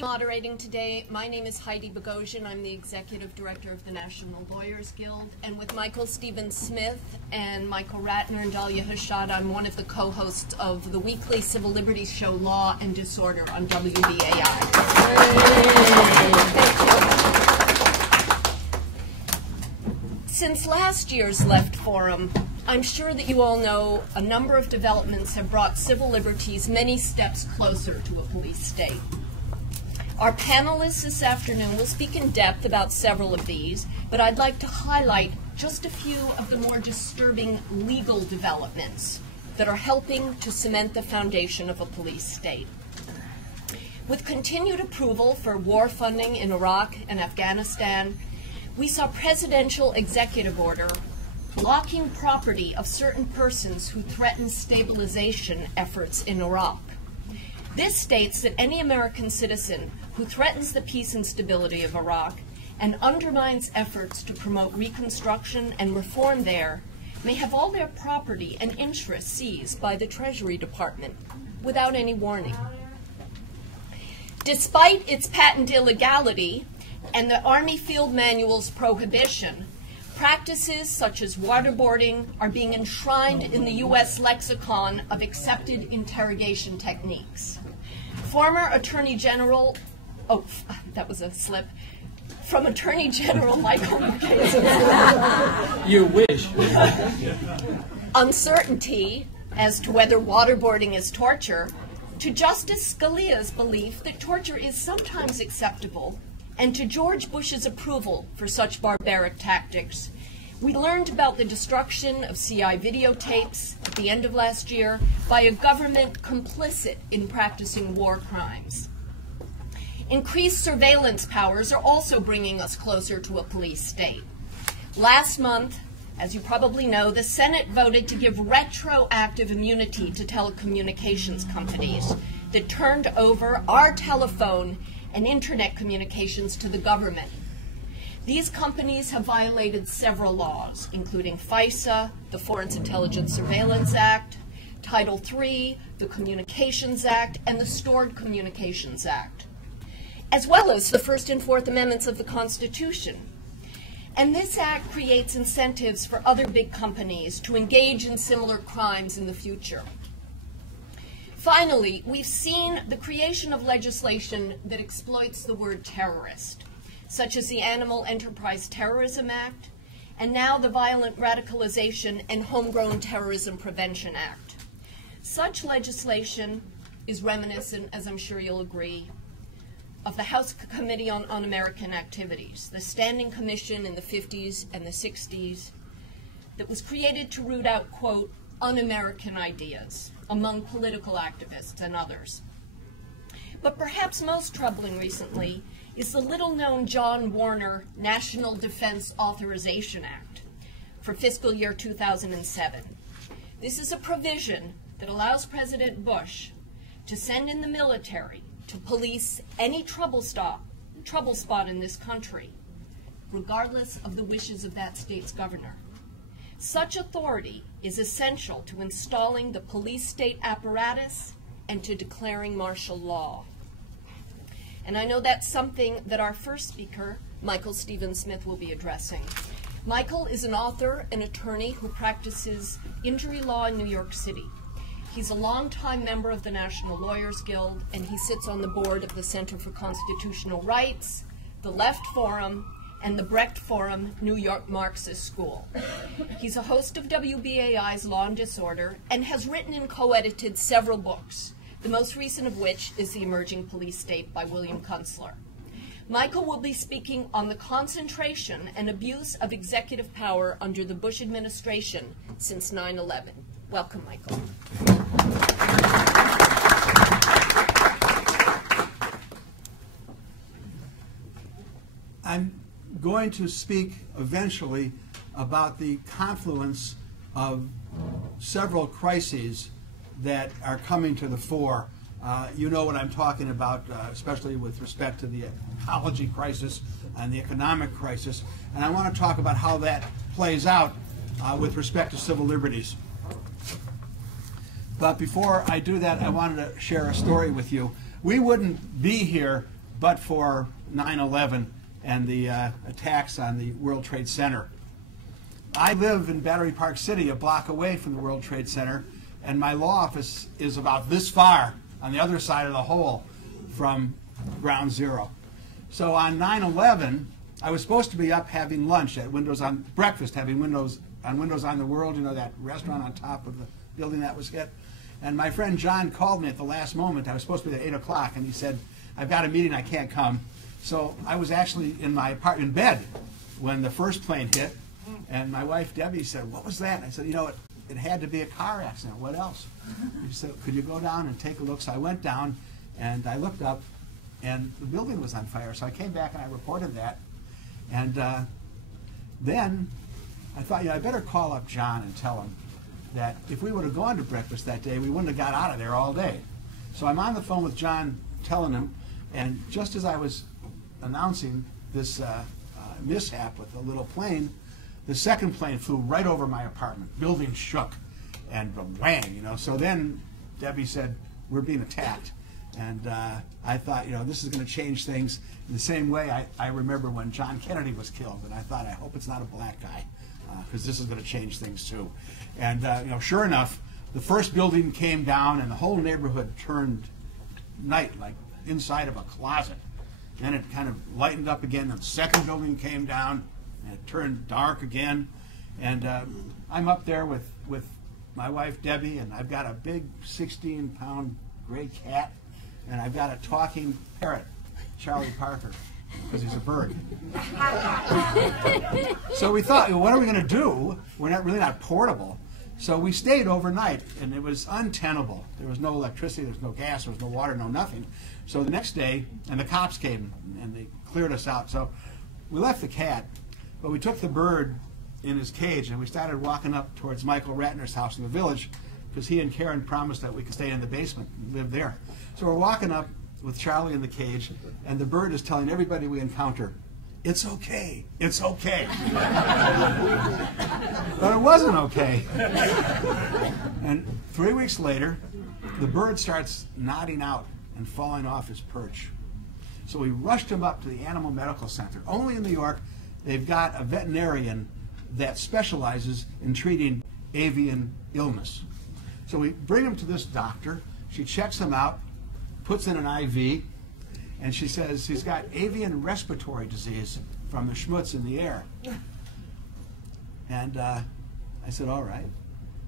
Moderating today, my name is Heidi Boghosian. I'm the Executive Director of the National Lawyers Guild. And with Michael Stephen Smith and Michael Ratner and Dalia Hashad, I'm one of the co-hosts of the weekly civil liberties show Law and Disorder on WBAI. Since last year's Left Forum, I'm sure that you all know a number of developments have brought civil liberties many steps closer to a police state. Our panelists this afternoon will speak in depth about several of these, but I'd like to highlight just a few of the more disturbing legal developments that are helping to cement the foundation of a police state. With continued approval for war funding in Iraq and Afghanistan, we saw presidential executive order blocking property of certain persons who threaten stabilization efforts in Iraq. This states that any American citizen who threatens the peace and stability of Iraq and undermines efforts to promote reconstruction and reform there may have all their property and interests seized by the Treasury Department without any warning. Despite its patent illegality and the Army Field Manual's prohibition, practices such as waterboarding are being enshrined in the U.S. lexicon of accepted interrogation techniques. Former Attorney General, that was a slip, from Attorney General Michael McCain. You wish. Uncertainty as to whether waterboarding is torture, to Justice Scalia's belief that torture is sometimes acceptable, and to George Bush's approval for such barbaric tactics. We learned about the destruction of CI videotapes at the end of last year by a government complicit in practicing war crimes. Increased surveillance powers are also bringing us closer to a police state. Last month, as you probably know, the Senate voted to give retroactive immunity to telecommunications companies that turned over our telephone and internet communications to the government. These companies have violated several laws, including FISA, the Foreign Intelligence Surveillance Act, Title III, the Communications Act, and the Stored Communications Act, as well as the First and Fourth Amendments of the Constitution. And this act creates incentives for other big companies to engage in similar crimes in the future. Finally, we've seen the creation of legislation that exploits the word terrorist, such as the Animal Enterprise Terrorism Act, and now the Violent Radicalization and Homegrown Terrorism Prevention Act. Such legislation is reminiscent, as I'm sure you'll agree, of the House Committee on Un-American Activities, the standing commission in the 50s and the 60s that was created to root out, quote, un-American ideas among political activists and others. But perhaps most troubling recently is the little-known John Warner National Defense Authorization Act for fiscal year 2007. This is a provision that allows President Bush to send in the military to police any trouble spot in this country, regardless of the wishes of that state's governor. Such authority is essential to installing the police state apparatus and to declaring martial law. And I know that's something that our first speaker, Michael Stephen Smith, will be addressing. Michael is an author and attorney who practices injury law in New York City. He's a longtime member of the National Lawyers Guild, and he sits on the board of the Center for Constitutional Rights, the Left Forum, and the Brecht Forum New York Marxist School. He's a host of WBAI's Law and Disorder and has written and co-edited several books, the most recent of which is The Emerging Police State by William Kunstler. Michael will be speaking on the concentration and abuse of executive power under the Bush administration since 9/11. Welcome, Michael. I'm going to speak eventually about the confluence of several crises that are coming to the fore. You know what I'm talking about, especially with respect to the ecology crisis and the economic crisis. And I want to talk about how that plays out with respect to civil liberties. But before I do that, I wanted to share a story with you. We wouldn't be here but for 9/11 and the attacks on the World Trade Center. I live in Battery Park City, a block away from the World Trade Center, and my law office is about this far on the other side of the hole from ground zero. So on 9/11, I was supposed to be up having lunch at breakfast, having Windows on the World, you know, that restaurant on top of the building that was hit. And my friend John called me at the last moment. I was supposed to be at 8 o'clock, and he said, I've got a meeting, I can't come. So I was actually in my apartment in bed when the first plane hit, and my wife Debbie said, what was that? And I said, you know, it had to be a car accident. What else? She said, could you go down and take a look? So I went down, and I looked up, and the building was on fire. So I came back and I reported that. And then I thought, I better call up John and tell him that if we would have gone to breakfast that day, we wouldn't have got out of there all day. So I'm on the phone with John telling him, and just as I was announcing this mishap with the little plane, the second plane flew right over my apartment. Building shook, and whang, you know. So then Debbie said, we're being attacked. And I thought, this is going to change things. In the same way, I remember when John Kennedy was killed, and I thought, I hope it's not a black guy, because this is going to change things too. And sure enough, the first building came down, and the whole neighborhood turned night, like inside of a closet. Then it kind of lightened up again, and the second building came down, and it turned dark again. And I'm up there with my wife Debbie, and I've got a big 16-pound gray cat, and I've got a talking parrot, Charlie Parker, because he's a bird. So we thought, what are we going to do? We're really not portable. So we stayed overnight, and it was untenable. There was no electricity, there was no gas, there was no water, no nothing. So the next day, and the cops came, and they cleared us out. So we left the cat, but we took the bird in his cage, and we started walking up towards Michael Ratner's house in the village, because he and Karen promised that we could stay in the basement and live there. So we're walking up with Charlie in the cage, and the bird is telling everybody we encounter, it's okay, it's okay. But it wasn't okay. And 3 weeks later, the bird starts nodding out and falling off his perch. So we rushed him up to the Animal Medical Center. Only in New York, they've got a veterinarian that specializes in treating avian illness. So we bring him to this doctor. She checks him out, puts in an IV, and she says he's got avian respiratory disease from the schmutz in the air. And I said, all right.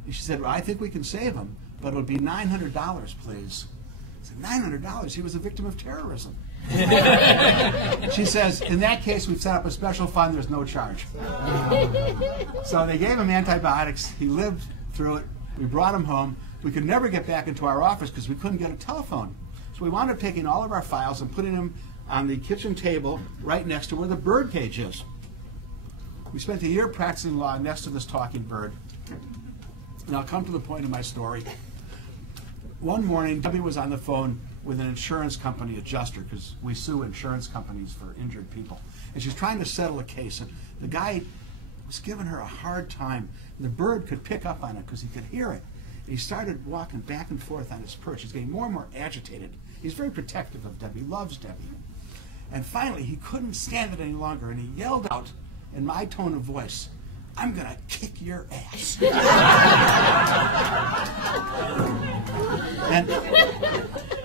And she said, well, I think we can save him, but it'll be $900, please. I said, $900? He was a victim of terrorism. She says, in that case, we've set up a special fund, there's no charge. So they gave him antibiotics. He lived through it. We brought him home. We could never get back into our office because we couldn't get a telephone. So we wound up taking all of our files and putting them on the kitchen table right next to where the bird cage is. We spent a year practicing law next to this talking bird. And I'll come to the point of my story. One morning, Debbie was on the phone with an insurance company adjuster, because we sue insurance companies for injured people. And she's trying to settle a case. And the guy was giving her a hard time. And the bird could pick up on it because he could hear it. And he started walking back and forth on his perch. He's getting more and more agitated. He's very protective of Debbie, loves Debbie. And finally, he couldn't stand it any longer, and he yelled out in my tone of voice, I'm going to kick your ass. And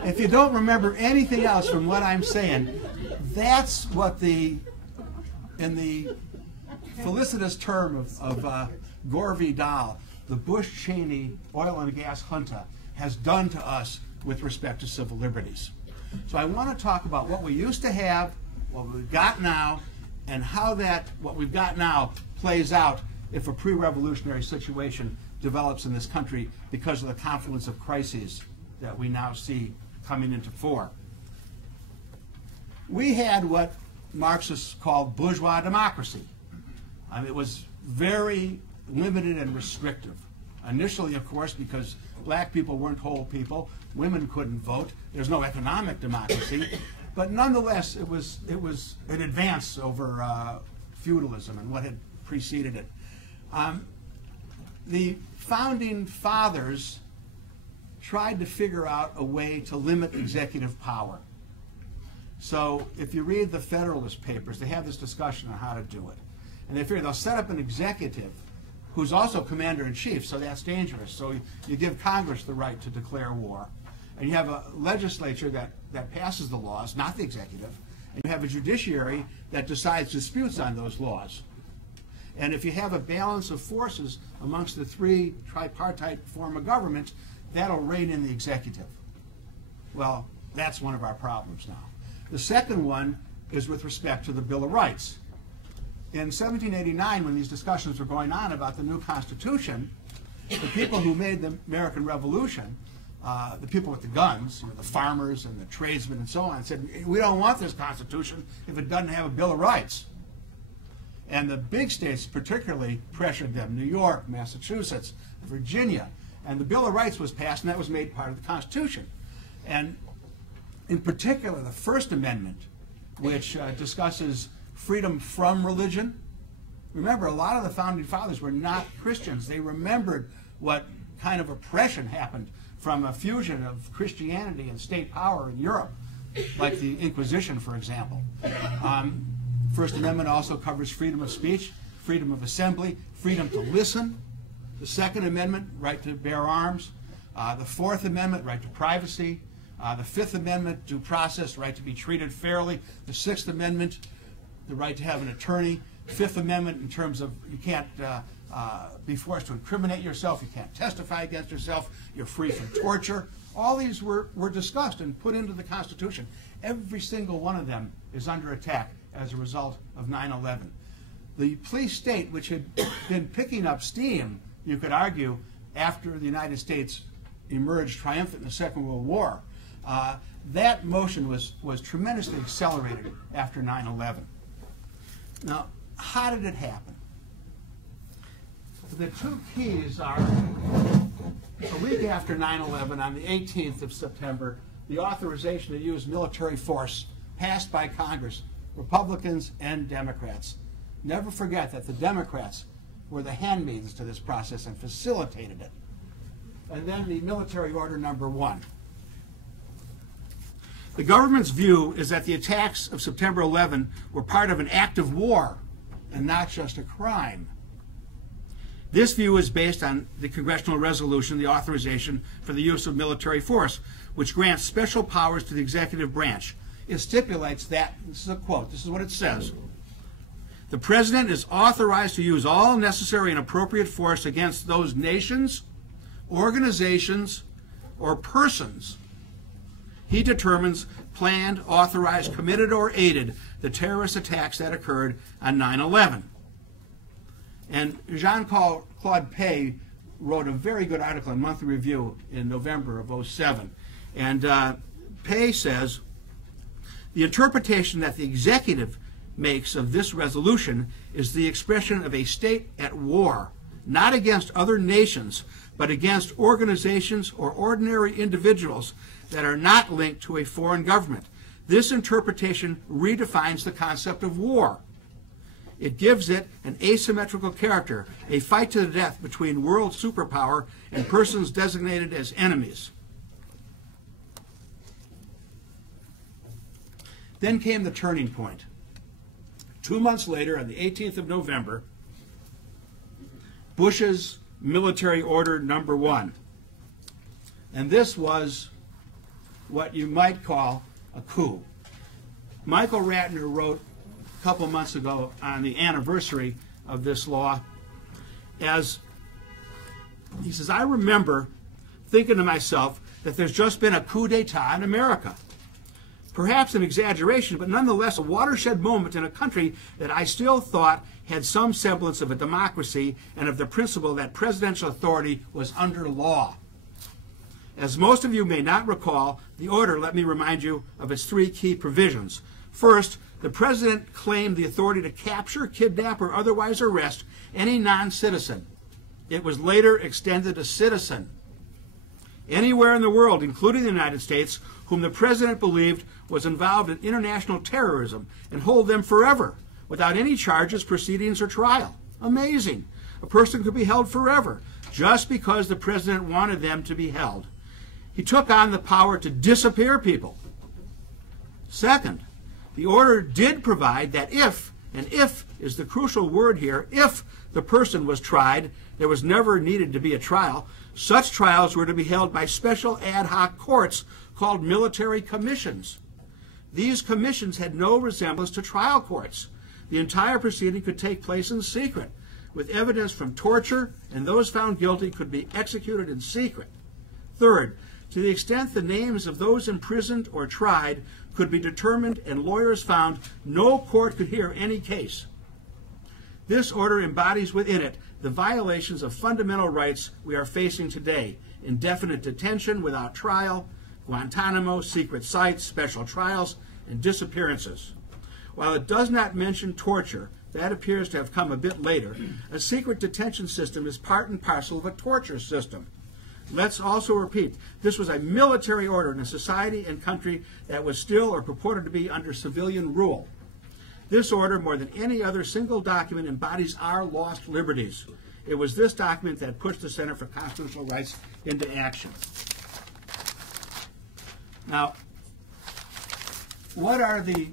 if you don't remember anything else from what I'm saying, that's what in the felicitous term of Gore Vidal, the Bush-Cheney oil and gas junta has done to us with respect to civil liberties. So I want to talk about what we used to have, what we've got now, and how what we've got now plays out if a pre-revolutionary situation develops in this country because of the confluence of crises that we now see coming into fore. We had what Marxists called bourgeois democracy. It was very limited and restrictive. Initially, of course, because black people weren't whole people, women couldn't vote, there's no economic democracy, but nonetheless, it was an advance over feudalism and what had preceded it. The founding fathers tried to figure out a way to limit executive power. So if you read the Federalist Papers, they have this discussion on how to do it. And they figure they'll set up an executive who's also commander-in-chief, so that's dangerous. So you give Congress the right to declare war. And you have a legislature that passes the laws, not the executive. And you have a judiciary that decides disputes on those laws. And if you have a balance of forces amongst the three tripartite form of government, that'll rein in the executive. Well, that's one of our problems now. The second one is with respect to the Bill of Rights. In 1789, when these discussions were going on about the new Constitution, the people who made the American Revolution, the people with the guns, the farmers and the tradesmen and so on, said, we don't want this Constitution if it doesn't have a Bill of Rights. And the big states particularly pressured them, New York, Massachusetts, Virginia. And the Bill of Rights was passed, and that was made part of the Constitution. And in particular, the First Amendment, which discusses freedom from religion. Remember, a lot of the Founding Fathers were not Christians. They remembered what kind of oppression happened from a fusion of Christianity and state power in Europe, like the Inquisition, for example. First Amendment also covers freedom of speech, freedom of assembly, freedom to listen. The Second Amendment, right to bear arms. The Fourth Amendment, right to privacy. The Fifth Amendment, due process, right to be treated fairly. The Sixth Amendment, the right to have an attorney. Fifth Amendment, in terms of you can't be forced to incriminate yourself, you can't testify against yourself, you're free from torture. All these were discussed and put into the Constitution. Every single one of them is under attack as a result of 9/11. The police state, which had been picking up steam, you could argue, after the United States emerged triumphant in the Second World War, that motion was tremendously accelerated after 9/11. Now, how did it happen? The two keys are, a week after 9/11, on the 18th of September, the authorization to use military force passed by Congress, Republicans and Democrats. Never forget that the Democrats were the handmaidens to this process and facilitated it. And then the military order number 1. The government's view is that the attacks of September 11 were part of an act of war and not just a crime. This view is based on the congressional resolution, the authorization for the use of military force, which grants special powers to the executive branch. It stipulates that, this is a quote, this is what it says: the president is authorized to use all necessary and appropriate force against those nations, organizations, or persons he determines planned, authorized, committed, or aided the terrorist attacks that occurred on 9/11. And Jean-Claude Pei wrote a very good article in Monthly Review in November of '07. And Pei says, the interpretation that the executive makes of this resolution is the expression of a state at war, not against other nations, but against organizations or ordinary individuals that are not linked to a foreign government. This interpretation redefines the concept of war. It gives it an asymmetrical character, a fight to the death between world superpower and persons designated as enemies. Then came the turning point. 2 months later, on the 18th of November, Bush's military order number 1. And this was what you might call a coup. Michael Ratner wrote a couple months ago on the anniversary of this law, as he says, I remember thinking to myself that there's just been a coup d'etat in America. Perhaps an exaggeration, but nonetheless a watershed moment in a country that I still thought had some semblance of a democracy and of the principle that presidential authority was under law. As most of you may not recall, the order, let me remind you of its 3 key provisions. First, the president claimed the authority to capture, kidnap, or otherwise arrest any non-citizen. It was later extended to citizen anywhere in the world, including the United States, whom the president believed was involved in international terrorism, and hold them forever without any charges, proceedings, or trial. Amazing. A person could be held forever just because the president wanted them to be held. He took on the power to disappear people. Second, The order did provide that if, and if is the crucial word here, if the person was tried, there was never needed to be a trial, such trials were to be held by special ad hoc courts called military commissions. These commissions had no resemblance to trial courts. The entire proceeding could take place in secret, with evidence from torture, and those found guilty could be executed in secret. Third, to the extent the names of those imprisoned or tried could be determined and lawyers found, no court could hear any case. This order embodies within it the violations of fundamental rights we are facing today: indefinite detention without trial, Guantanamo, secret sites, special trials, and disappearances. While it does not mention torture, that appears to have come a bit later, a secret detention system is part and parcel of a torture system. Let's also repeat, this was a military order in a society and country that was still or purported to be under civilian rule. This order, more than any other single document, embodies our lost liberties. It was this document that pushed the Center for Constitutional Rights into action. Now, what are the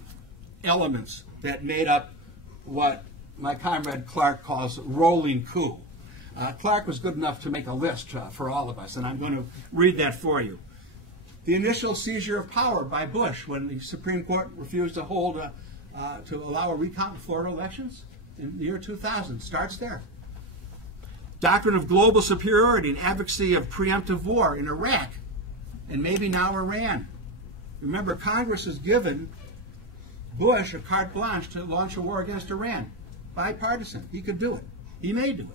elements that made up what my comrade Clark calls rolling coup? Clark was good enough to make a list for all of us, and I'm going to read that for you. The initial seizure of power by Bush when the Supreme Court refused to hold to allow a recount of Florida elections in the year 2000 starts there. Doctrine of global superiority and advocacy of preemptive war in Iraq and maybe now Iran. Remember, Congress has given Bush a carte blanche to launch a war against Iran. Bipartisan. He could do it. He may do it.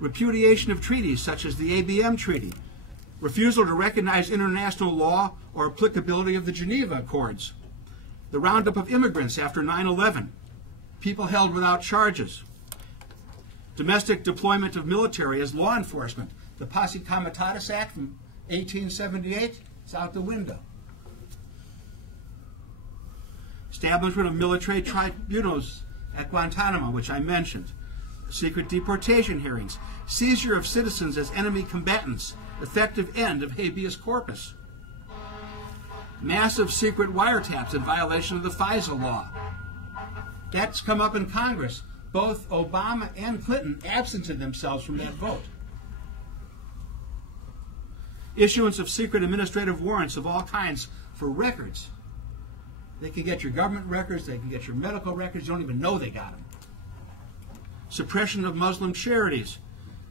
Repudiation of treaties such as the ABM Treaty. Refusal to recognize international law or applicability of the Geneva Accords. The roundup of immigrants after 9/11. People held without charges. Domestic deployment of military as law enforcement. The Posse Comitatus Act from 1878 is out the window. Establishment of military tribunals at Guantanamo, which I mentioned. Secret deportation hearings. Seizure of citizens as enemy combatants. Effective end of habeas corpus. Massive secret wiretaps in violation of the FISA law. That's come up in Congress. Both Obama and Clinton absented themselves from that vote. Issuance of secret administrative warrants of all kinds for records. They can get your government records, they can get your medical records, you don't even know they got them. Suppression of Muslim charities.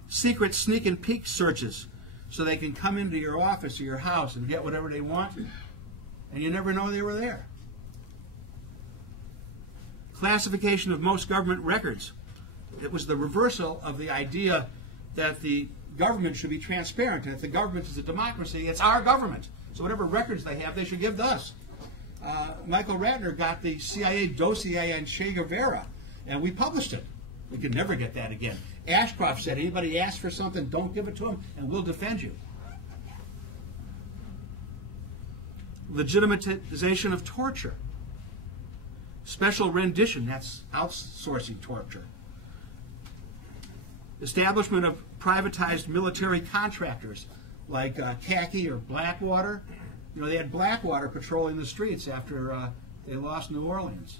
Secret sneak and peek searches so they can come into your office or your house and get whatever they want, and you never know they were there. Classification of most government records. It was the reversal of the idea that the government should be transparent, and if the government is a democracy, it's our government. So whatever records they have, they should give to us. Michael Ratner got the CIA dossier on Che Guevara, and we published it. We could never get that again. Ashcroft said, anybody asks for something, don't give it to them, and we'll defend you. Legitimatization of torture. Special rendition, that's outsourcing torture. Establishment of privatized military contractors like Khaki or Blackwater. You know, they had Blackwater patrolling the streets after they lost New Orleans.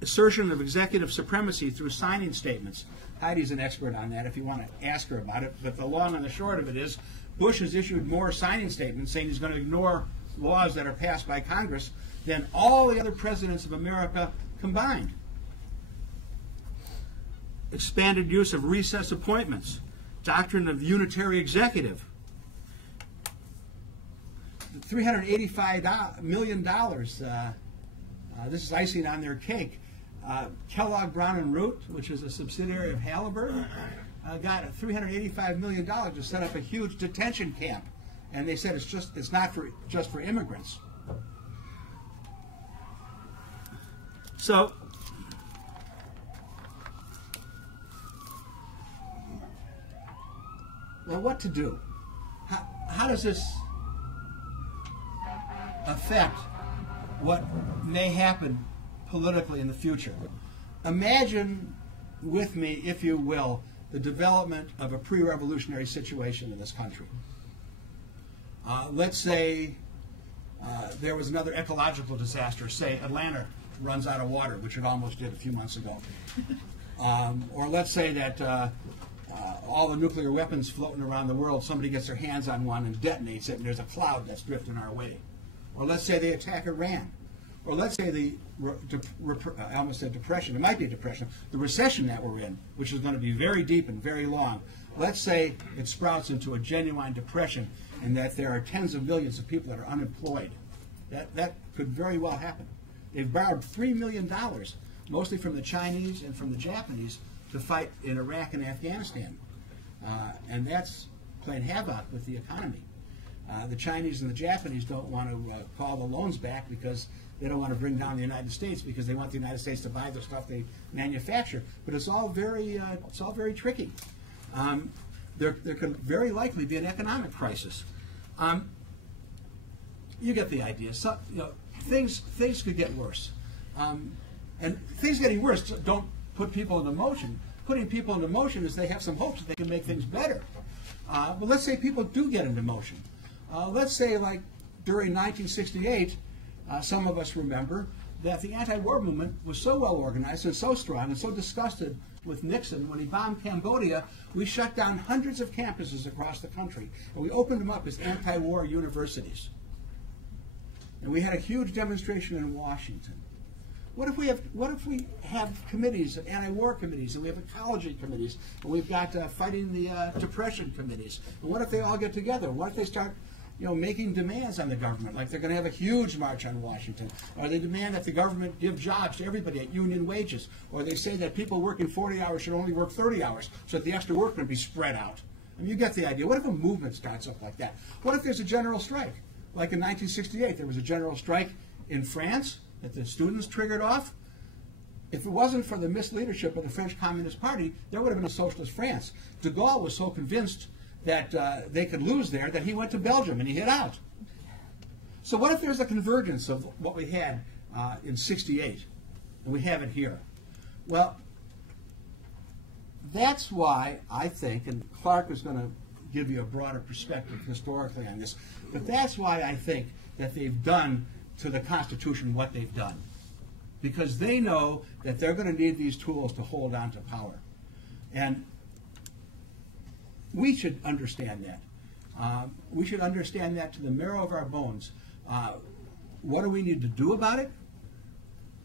Assertion of executive supremacy through signing statements. Heidi's an expert on that if you want to ask her about it, but the long and the short of it is Bush has issued more signing statements saying he's going to ignore laws that are passed by Congress than all the other presidents of America combined. Expanded use of recess appointments. Doctrine of unitary executive. $385 million. This is icing on their cake. Kellogg Brown and Root, which is a subsidiary of Halliburton, got $385 million to set up a huge detention camp, and they said it's not just for immigrants. So, well, what to do? How does this affect what may happen politically in the future? Imagine with me, if you will, the development of a pre-revolutionary situation in this country. Let's say there was another ecological disaster, say Atlanta runs out of water, which it almost did a few months ago. Or let's say that all the nuclear weapons floating around the world, somebody gets their hands on one and detonates it, and there's a cloud that's drifting our way. Or let's say they attack Iran. Or let's say I almost said depression, it might be depression, the recession that we're in, which is going to be very deep and very long. Let's say it sprouts into a genuine depression and that there are tens of millions of people that are unemployed. That could very well happen. They've borrowed $3 million, mostly from the Chinese and from the Japanese, to fight in Iraq and Afghanistan. And that's playing havoc with the economy. The Chinese and the Japanese don't want to call the loans back because they don't want to bring down the United States because they want the United States to buy the stuff they manufacture. But it's all very tricky. There could very likely be an economic crisis. You get the idea. So, things could get worse. And things getting worse don't put people into motion. Putting people into motion is they have some hopes that they can make things better. But let's say people do get into motion. Let's say, like during 1968, some of us remember that the anti-war movement was so well organized and so strong and so disgusted with Nixon when he bombed Cambodia, we shut down hundreds of campuses across the country, and we opened them up as anti-war universities. And we had a huge demonstration in Washington. What if we have committees, anti-war committees, and we have ecology committees, and we've got fighting the depression committees? And what if they all get together? What if they start, making demands on the government, like they're going to have a huge march on Washington, or they demand that the government give jobs to everybody at union wages, or they say that people working 40 hours should only work 30 hours, so that the extra work can be spread out. I mean, you get the idea. What if a movement starts up like that? What if there's a general strike? Like in 1968, there was a general strike in France that the students triggered off. If it wasn't for the misleadership of the French Communist Party, there would have been a socialist France. De Gaulle was so convinced that they could lose there that he went to Belgium and he hid out. So what if there's a convergence of what we had in 68, and we have it here? Well, that's why I think, and Clark is going to give you a broader perspective historically on this, but that's why I think that they've done to the Constitution what they've done. Because they know that they're going to need these tools to hold on to power. And we should understand that. We should understand that to the marrow of our bones. What do we need to do about it?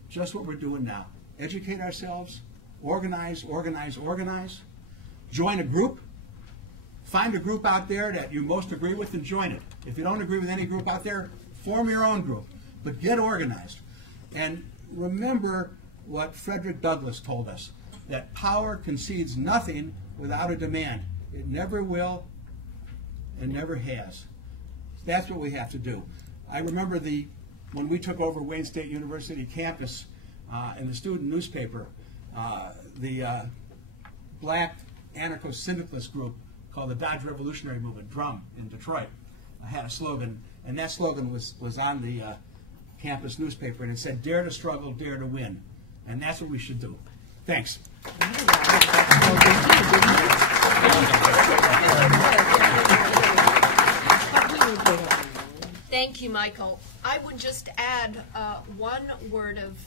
Just what we're doing now. Educate ourselves, organize, organize, organize. Join a group. Find a group out there that you most agree with and join it. If you don't agree with any group out there, form your own group. But get organized. And remember what Frederick Douglass told us, that power concedes nothing without a demand. It never will and never has. That's what we have to do. I remember when we took over Wayne State University campus in the student newspaper, the black anarcho-syndicalist group called the Dodge Revolutionary Movement, DRUM, in Detroit, had a slogan, and that slogan was on the campus newspaper, and it said, "Dare to struggle, dare to win." And that's what we should do. Thanks. Thank you, Michael. I would just add one word of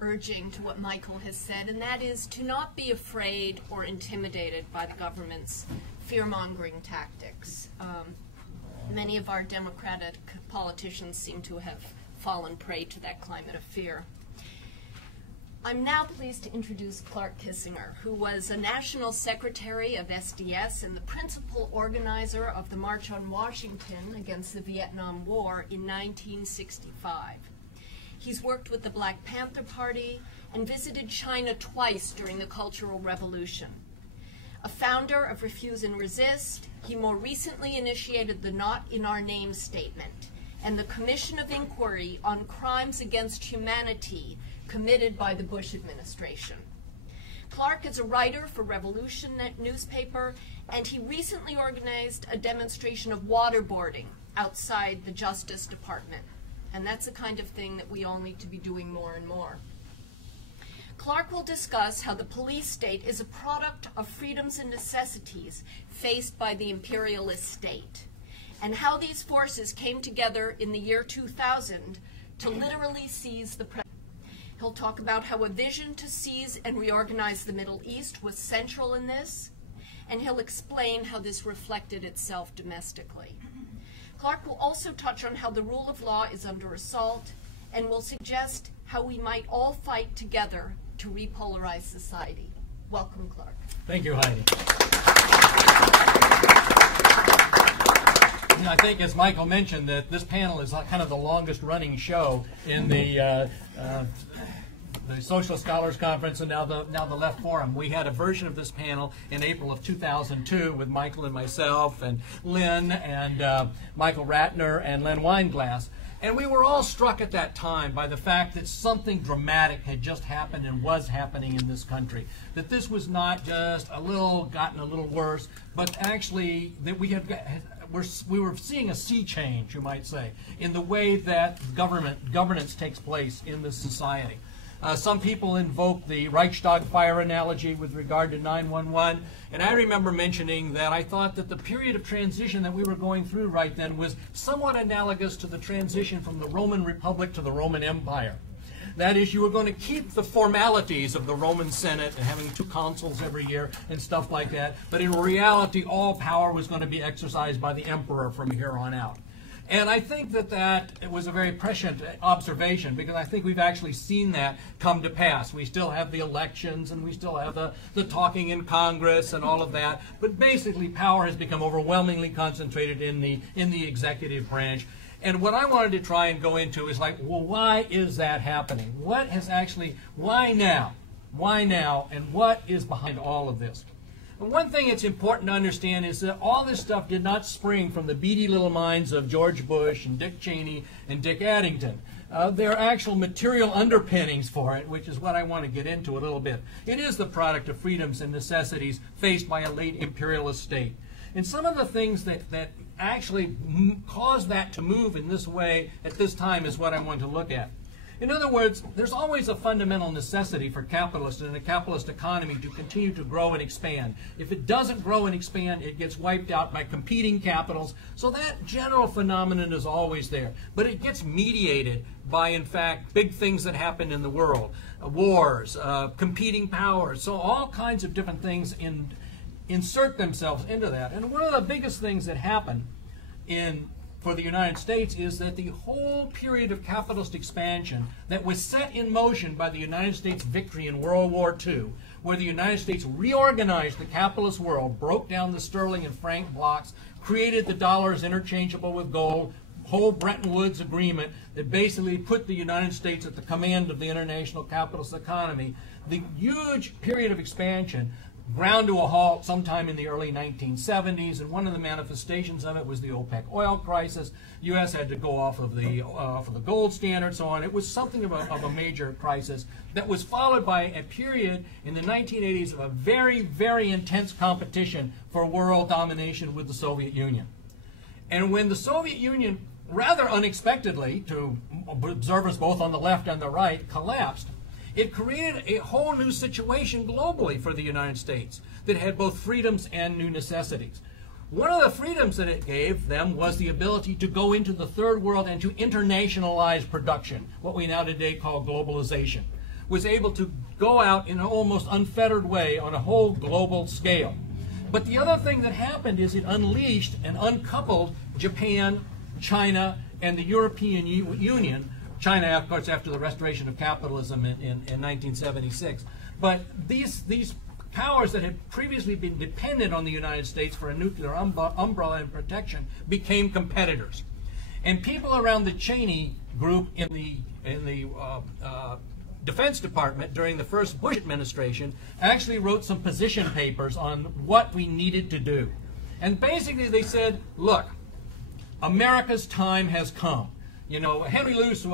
urging to what Michael has said, and that is to not be afraid or intimidated by the government's fear-mongering tactics. Many of our Democratic politicians seem to have fallen prey to that climate of fear. I'm now pleased to introduce Clark Kissinger, who was a national secretary of SDS and the principal organizer of the March on Washington against the Vietnam War in 1965. He's worked with the Black Panther Party and visited China twice during the Cultural Revolution. A founder of Refuse and Resist, he more recently initiated the Not in Our Name statement and the Commission of Inquiry on Crimes Against Humanity committed by the Bush administration. Clark is a writer for Revolution newspaper, and he recently organized a demonstration of waterboarding outside the Justice Department. And that's the kind of thing that we all need to be doing more and more. Clark will discuss how the police state is a product of freedoms and necessities faced by the imperialist state, and how these forces came together in the year 2000 to literally seize the president. He'll talk about how a vision to seize and reorganize the Middle East was central in this, and he'll explain how this reflected itself domestically. Clark will also touch on how the rule of law is under assault, and will suggest how we might all fight together to repolarize society. Welcome, Clark. Thank you, Heidi. I think, as Michael mentioned, that this panel is kind of the longest running show in the Social Scholars Conference and now the Left Forum. We had a version of this panel in April of 2002 with Michael and myself and Lynn and Michael Ratner and Len Weinglass. And we were all struck at that time by the fact that something dramatic had just happened and was happening in this country. That this was not just gotten a little worse, but actually that we were seeing a sea change, you might say, in the way that governance takes place in this society. Some people invoke the Reichstag fire analogy with regard to 9/11, and I remember mentioning that I thought that the period of transition that we were going through right then was somewhat analogous to the transition from the Roman Republic to the Roman Empire. That is, you were going to keep the formalities of the Roman Senate and having 2 consuls every year and stuff like that, but in reality all power was going to be exercised by the emperor from here on out. And I think that it was a very prescient observation, because I think we've actually seen that come to pass. We still have the elections, and we still have the talking in Congress and all of that, but basically power has become overwhelmingly concentrated in the executive branch. And what I wanted to try and go into is like, well, why is that happening? Why now? Why now? And what is behind all of this? And one thing it's important to understand is that all this stuff did not spring from the beady little minds of George Bush and Dick Cheney and Dick Addington. There are actual material underpinnings for it, which is what I want to get into a little bit. It is the product of freedoms and necessities faced by a late imperialist state. And some of the things that actually caused that to move in this way at this time is what I want to look at. In other words, there's always a fundamental necessity for capitalists in a capitalist economy to continue to grow and expand. If it doesn't grow and expand, it gets wiped out by competing capitals. So that general phenomenon is always there. But it gets mediated by, in fact, big things that happen in the world. Wars, competing powers, so all kinds of different things insert themselves into that. And one of the biggest things that happen for the United States is that the whole period of capitalist expansion that was set in motion by the United States victory in World War II, where the United States reorganized the capitalist world, broke down the sterling and franc blocks, created the dollar as interchangeable with gold, whole Bretton Woods agreement that basically put the United States at the command of the international capitalist economy. The huge period of expansion ground to a halt sometime in the early 1970s, and one of the manifestations of it was the OPEC oil crisis. The U.S. had to go off of the gold standard, so on. It was something of a major crisis that was followed by a period in the 1980s of a very, very intense competition for world domination with the Soviet Union. And when the Soviet Union, rather unexpectedly, to observers both on the left and the right, collapsed, it created a whole new situation globally for the United States that had both freedoms and new necessities. One of the freedoms that it gave them was the ability to go into the third world and to internationalize production, what we now today call globalization. Was able to go out in an almost unfettered way on a whole global scale. But the other thing that happened is it unleashed and uncoupled Japan, China, and the European Union. China, of course, after the restoration of capitalism in 1976. But these powers that had previously been dependent on the United States for a nuclear umbrella and protection became competitors. And people around the Cheney group in the Defense Department during the first Bush administration actually wrote some position papers on what we needed to do. And basically they said, look, America's time has come. You know, Henry Luce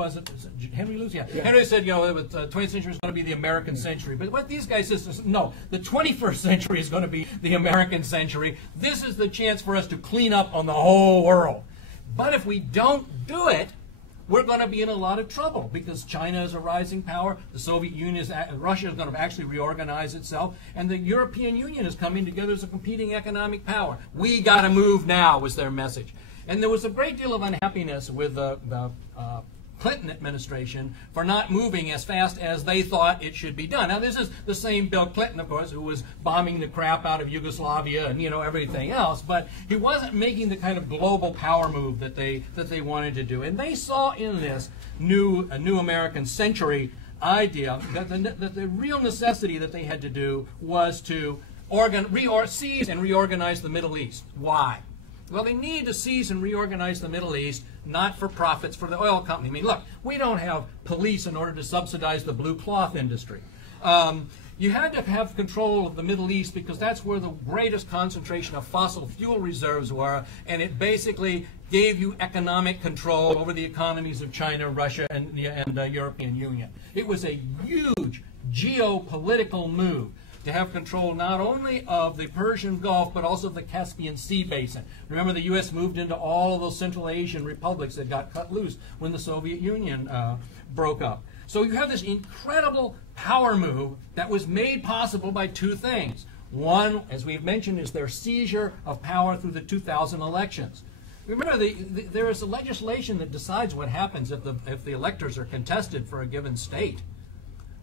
Henry Luce, yeah. Henry said, you know, the 20th century is going to be the American century. But what these guys said is, no, the 21st century is going to be the American century. This is the chance for us to clean up on the whole world. But if we don't do it, we're going to be in a lot of trouble, because China is a rising power, the Soviet Union Russia is going to actually reorganize itself, and the European Union is coming together as a competing economic power. We got to move now, was their message. And there was a great deal of unhappiness with the Clinton administration for not moving as fast as they thought it should be done. Now, this is the same Bill Clinton, of course, who was bombing the crap out of Yugoslavia and, you know, everything else, but he wasn't making the kind of global power move that they wanted to do. And they saw in this a new American century idea that the real necessity that they had to do was to seize and reorganize the Middle East. Why? Well, they need to seize and reorganize the Middle East, not for profits for the oil company. I mean, look, we don't have police in order to subsidize the blue cloth industry. You had to have control of the Middle East because that's where the greatest concentration of fossil fuel reserves were, and it basically gave you economic control over the economies of China, Russia, and the European Union. It was a huge geopolitical move to have control not only of the Persian Gulf, but also the Caspian Sea basin. Remember, the U.S. moved into all of those Central Asian republics that got cut loose when the Soviet Union broke up. So you have this incredible power move that was made possible by two things. One, as we've mentioned, is their seizure of power through the 2000 elections. Remember, there is a legislation that decides what happens if the electors are contested for a given state.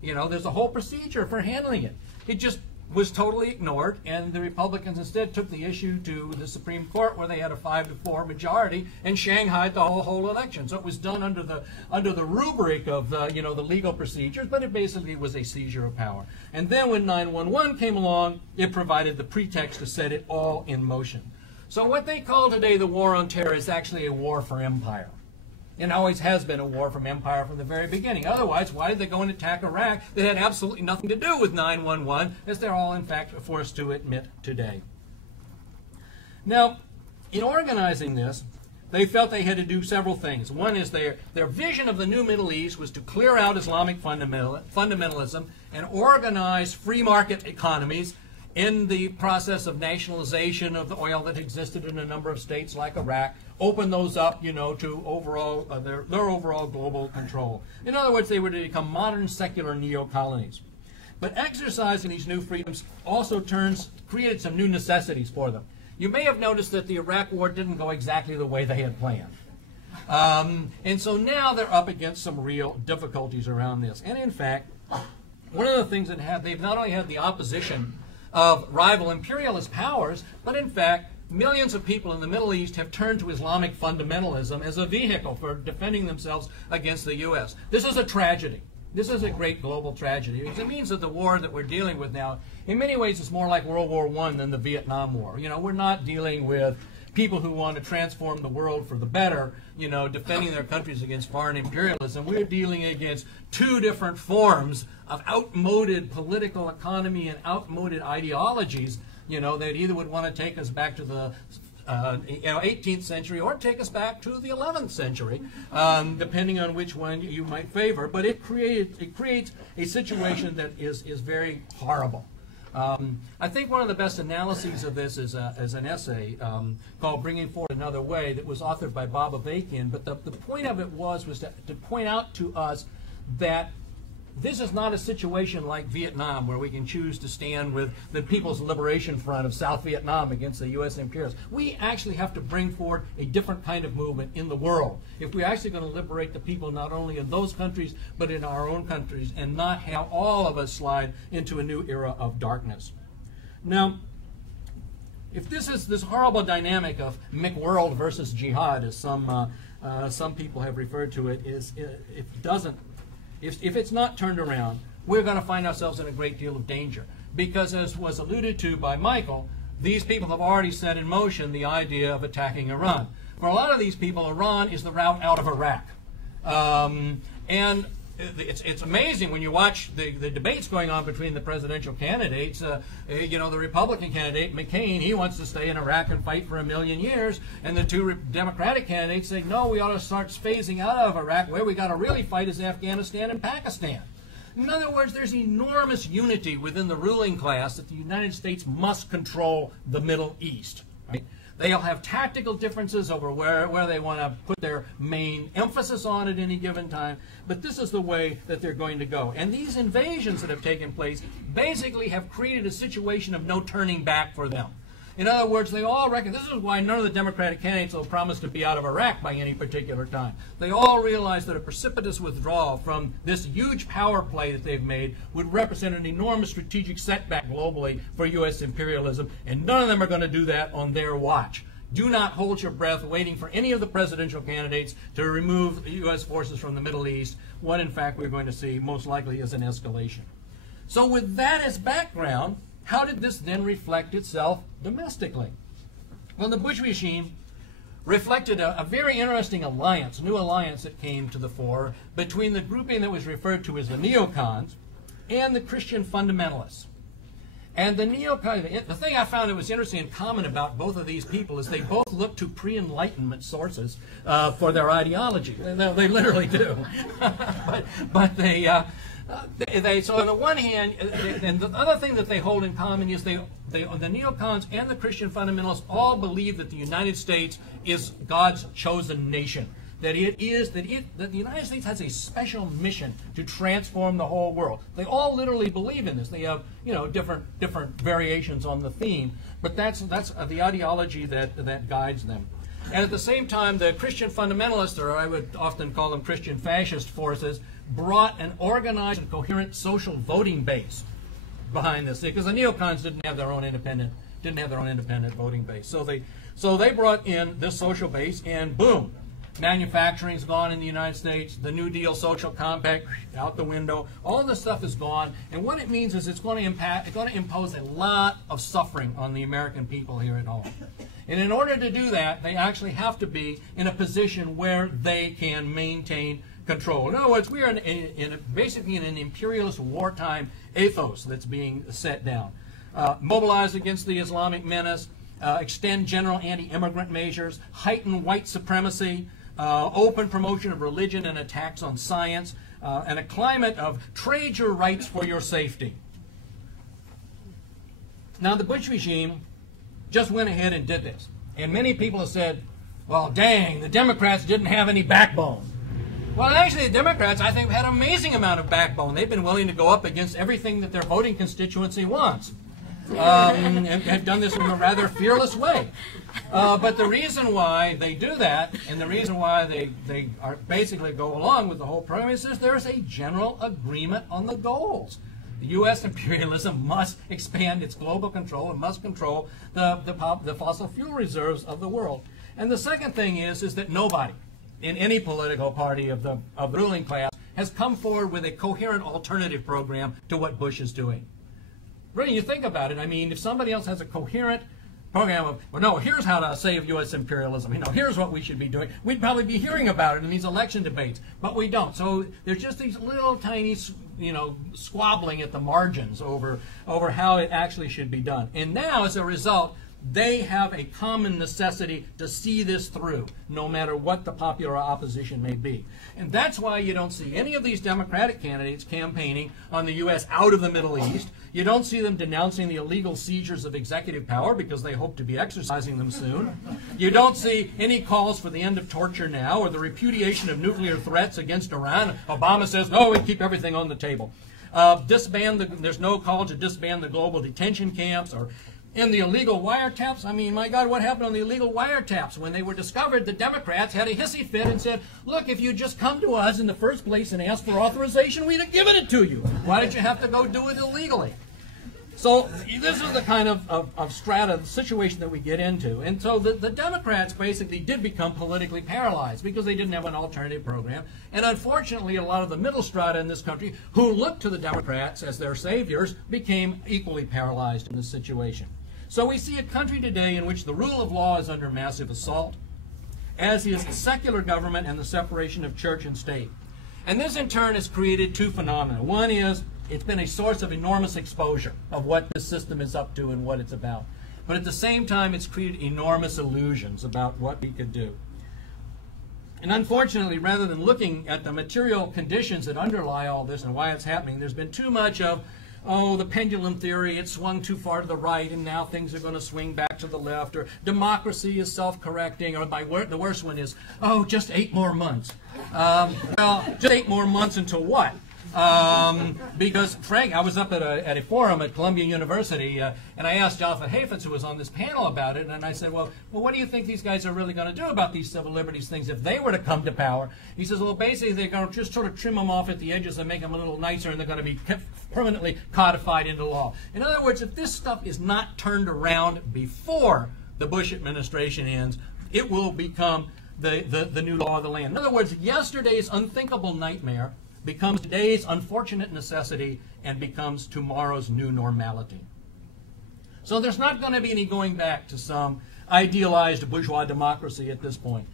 You know, there's a whole procedure for handling it. It just was totally ignored, and the Republicans instead took the issue to the Supreme Court, where they had a 5-4 majority and shanghaied the whole election. So it was done under the rubric of the legal procedures, but it basically was a seizure of power. And then when 9/11 came along, it provided the pretext to set it all in motion. So what they call today the war on terror is actually a war for empire. It always has been a war from empire from the very beginning. Otherwise, why did they go and attack Iraq that had absolutely nothing to do with 9/11, as they're all, in fact, forced to admit today? Now, in organizing this, they felt they had to do several things. One is their vision of the new Middle East was to clear out Islamic fundamentalism and organize free market economies in the process of nationalization of the oil that existed in a number of states like Iraq, open those up, to overall their overall global control. In other words, they were to become modern secular neo-colonies. But exercising these new freedoms also created some new necessities for them. You may have noticed that the Iraq War didn't go exactly the way they had planned. And so now they're up against some real difficulties around this. And in fact, one of the things that they've not only had the opposition of rival imperialist powers, but in fact, millions of people in the Middle East have turned to Islamic fundamentalism as a vehicle for defending themselves against the U.S. This is a tragedy. This is a great global tragedy. It means that the war that we're dealing with now, in many ways, is more like World War I than the Vietnam War. We're not dealing with people who want to transform the world for the better, defending their countries against foreign imperialism. We're dealing against two different forms of outmoded political economy and outmoded ideologies, that either would want to take us back to the 18th century or take us back to the 11th century, depending on which one you might favor. But it creates a situation that is very horrible. I think one of the best analyses of this is an essay called Bringing Forward Another Way that was authored by Paula Gloria. But the point of it was to point out to us that this is not a situation like Vietnam where we can choose to stand with the People's Liberation Front of South Vietnam against the U.S. imperialists. We actually have to bring forward a different kind of movement in the world if we're actually going to liberate the people not only in those countries but in our own countries, and not have all of us slide into a new era of darkness. Now, if this is this horrible dynamic of McWorld versus jihad, as some people have referred to it, if it's not turned around, we're going to find ourselves in a great deal of danger. Because, as was alluded to by Michael, these people have already set in motion the idea of attacking Iran. For a lot of these people, Iran is the route out of Iraq. And it's amazing when you watch the debates going on between the presidential candidates. The Republican candidate, McCain, he wants to stay in Iraq and fight for 1,000,000 years. And the two Democratic candidates say, no, we ought to start phasing out of Iraq. Where we got to really fight is Afghanistan and Pakistan. In other words, there's enormous unity within the ruling class that the United States must control the Middle East. Right? They'll have tactical differences over where they want to put their main emphasis on at any given time, but this is the way that they're going to go. And these invasions that have taken place basically have created a situation of no turning back for them. In other words, they all reckon, this is why none of the Democratic candidates will promise to be out of Iraq by any particular time. They all realize that a precipitous withdrawal from this huge power play that they've made would represent an enormous strategic setback globally for U.S. imperialism, and none of them are going to do that on their watch. Do not hold your breath waiting for any of the presidential candidates to remove U.S. forces from the Middle East. What, in fact, we're going to see most likely is an escalation. So with that as background, how did this then reflect itself domestically? Well, the Bush regime reflected a very interesting alliance, new alliance that came to the fore between the grouping that was referred to as the neocons and the Christian fundamentalists. And the neocons, the thing I found that was interesting and common about both of these people is they both look to pre-Enlightenment sources for their ideology. They literally do. but so on the one hand, and the other thing that they hold in common is the neocons and the Christian fundamentalists all believe that the United States is God's chosen nation. That the United States has a special mission to transform the whole world. They all literally believe in this. They have, different variations on the theme, but that's the ideology that guides them. And at the same time, the Christian fundamentalists, or I would often call them Christian fascist forces, brought an organized and coherent social voting base behind this, because the neocons didn't have their own independent voting base. So they brought in this social base, and boom. Manufacturing's gone in the United States. The New Deal social compact out the window. All this stuff is gone, and what it means is it's going to impose a lot of suffering on the American people here at home. And in order to do that, they actually have to be in a position where they can maintain control. In other words, we are basically in an imperialist wartime ethos that's being set down. Mobilize against the Islamic menace, extend general anti-immigrant measures, heighten white supremacy, open promotion of religion and attacks on science, and a climate of trade your rights for your safety. Now, the Bush regime just went ahead and did this. And many people have said, well, dang, the Democrats didn't have any backbone. Well, actually, the Democrats, I think, had an amazing amount of backbone. They've been willing to go up against everything that their voting constituency wants. And have done this in a rather fearless way. But the reason why they do that, and the reason why they are basically go along with the whole program, is that there's a general agreement on the goals. The U.S. imperialism must expand its global control and must control the fossil fuel reserves of the world. And the second thing is that nobody in any political party of the ruling class has come forward with a coherent alternative program to what Bush is doing. Really, you think about it, I mean, if somebody else has a coherent program of, well, no, here's how to save U.S. imperialism, here's what we should be doing, we'd probably be hearing about it in these election debates, but we don't. So there's just these little tiny, squabbling at the margins over how it actually should be done. And now, as a result, they have a common necessity to see this through, no matter what the popular opposition may be. And that's why you don't see any of these Democratic candidates campaigning on the U.S. out of the Middle East. You don't see them denouncing the illegal seizures of executive power because they hope to be exercising them soon. You don't see any calls for the end of torture now or the repudiation of nuclear threats against Iran. Obama says, no, we keep everything on the table. There's no call to disband the global detention camps or in the illegal wiretaps. I mean, my God, what happened on the illegal wiretaps? When they were discovered, the Democrats had a hissy fit and said, look, if you just come to us in the first place and ask for authorization, we'd have given it to you. Why did you have to go do it illegally? So this is the kind of strata situation that we get into. And so the Democrats basically did become politically paralyzed because they didn't have an alternative program. And unfortunately, a lot of the middle strata in this country who looked to the Democrats as their saviors became equally paralyzed in this situation. So we see a country today in which the rule of law is under massive assault, as is the secular government and the separation of church and state. And this in turn has created two phenomena. One is it's been a source of enormous exposure of what this system is up to and what it's about. But at the same time, it's created enormous illusions about what we could do. And unfortunately, rather than looking at the material conditions that underlie all this and why it's happening, there's been too much of, oh, the pendulum theory, it swung too far to the right and now things are going to swing back to the left, or democracy is self-correcting, or the worst one is, oh, just 8 more months. Well, just 8 more months until what? Because, Frank, I was up at a forum at Columbia University, and I asked Jonathan Hafetz, who was on this panel, about it, and I said, well, what do you think these guys are really going to do about these civil liberties things if they were to come to power? He says, well, basically, they're going to just sort of trim them off at the edges and make them a little nicer, and they're going to be permanently codified into law. In other words, if this stuff is not turned around before the Bush administration ends, it will become the new law of the land. In other words, yesterday's unthinkable nightmare becomes today's unfortunate necessity and becomes tomorrow's new normality. So there's not going to be any going back to some idealized bourgeois democracy at this point,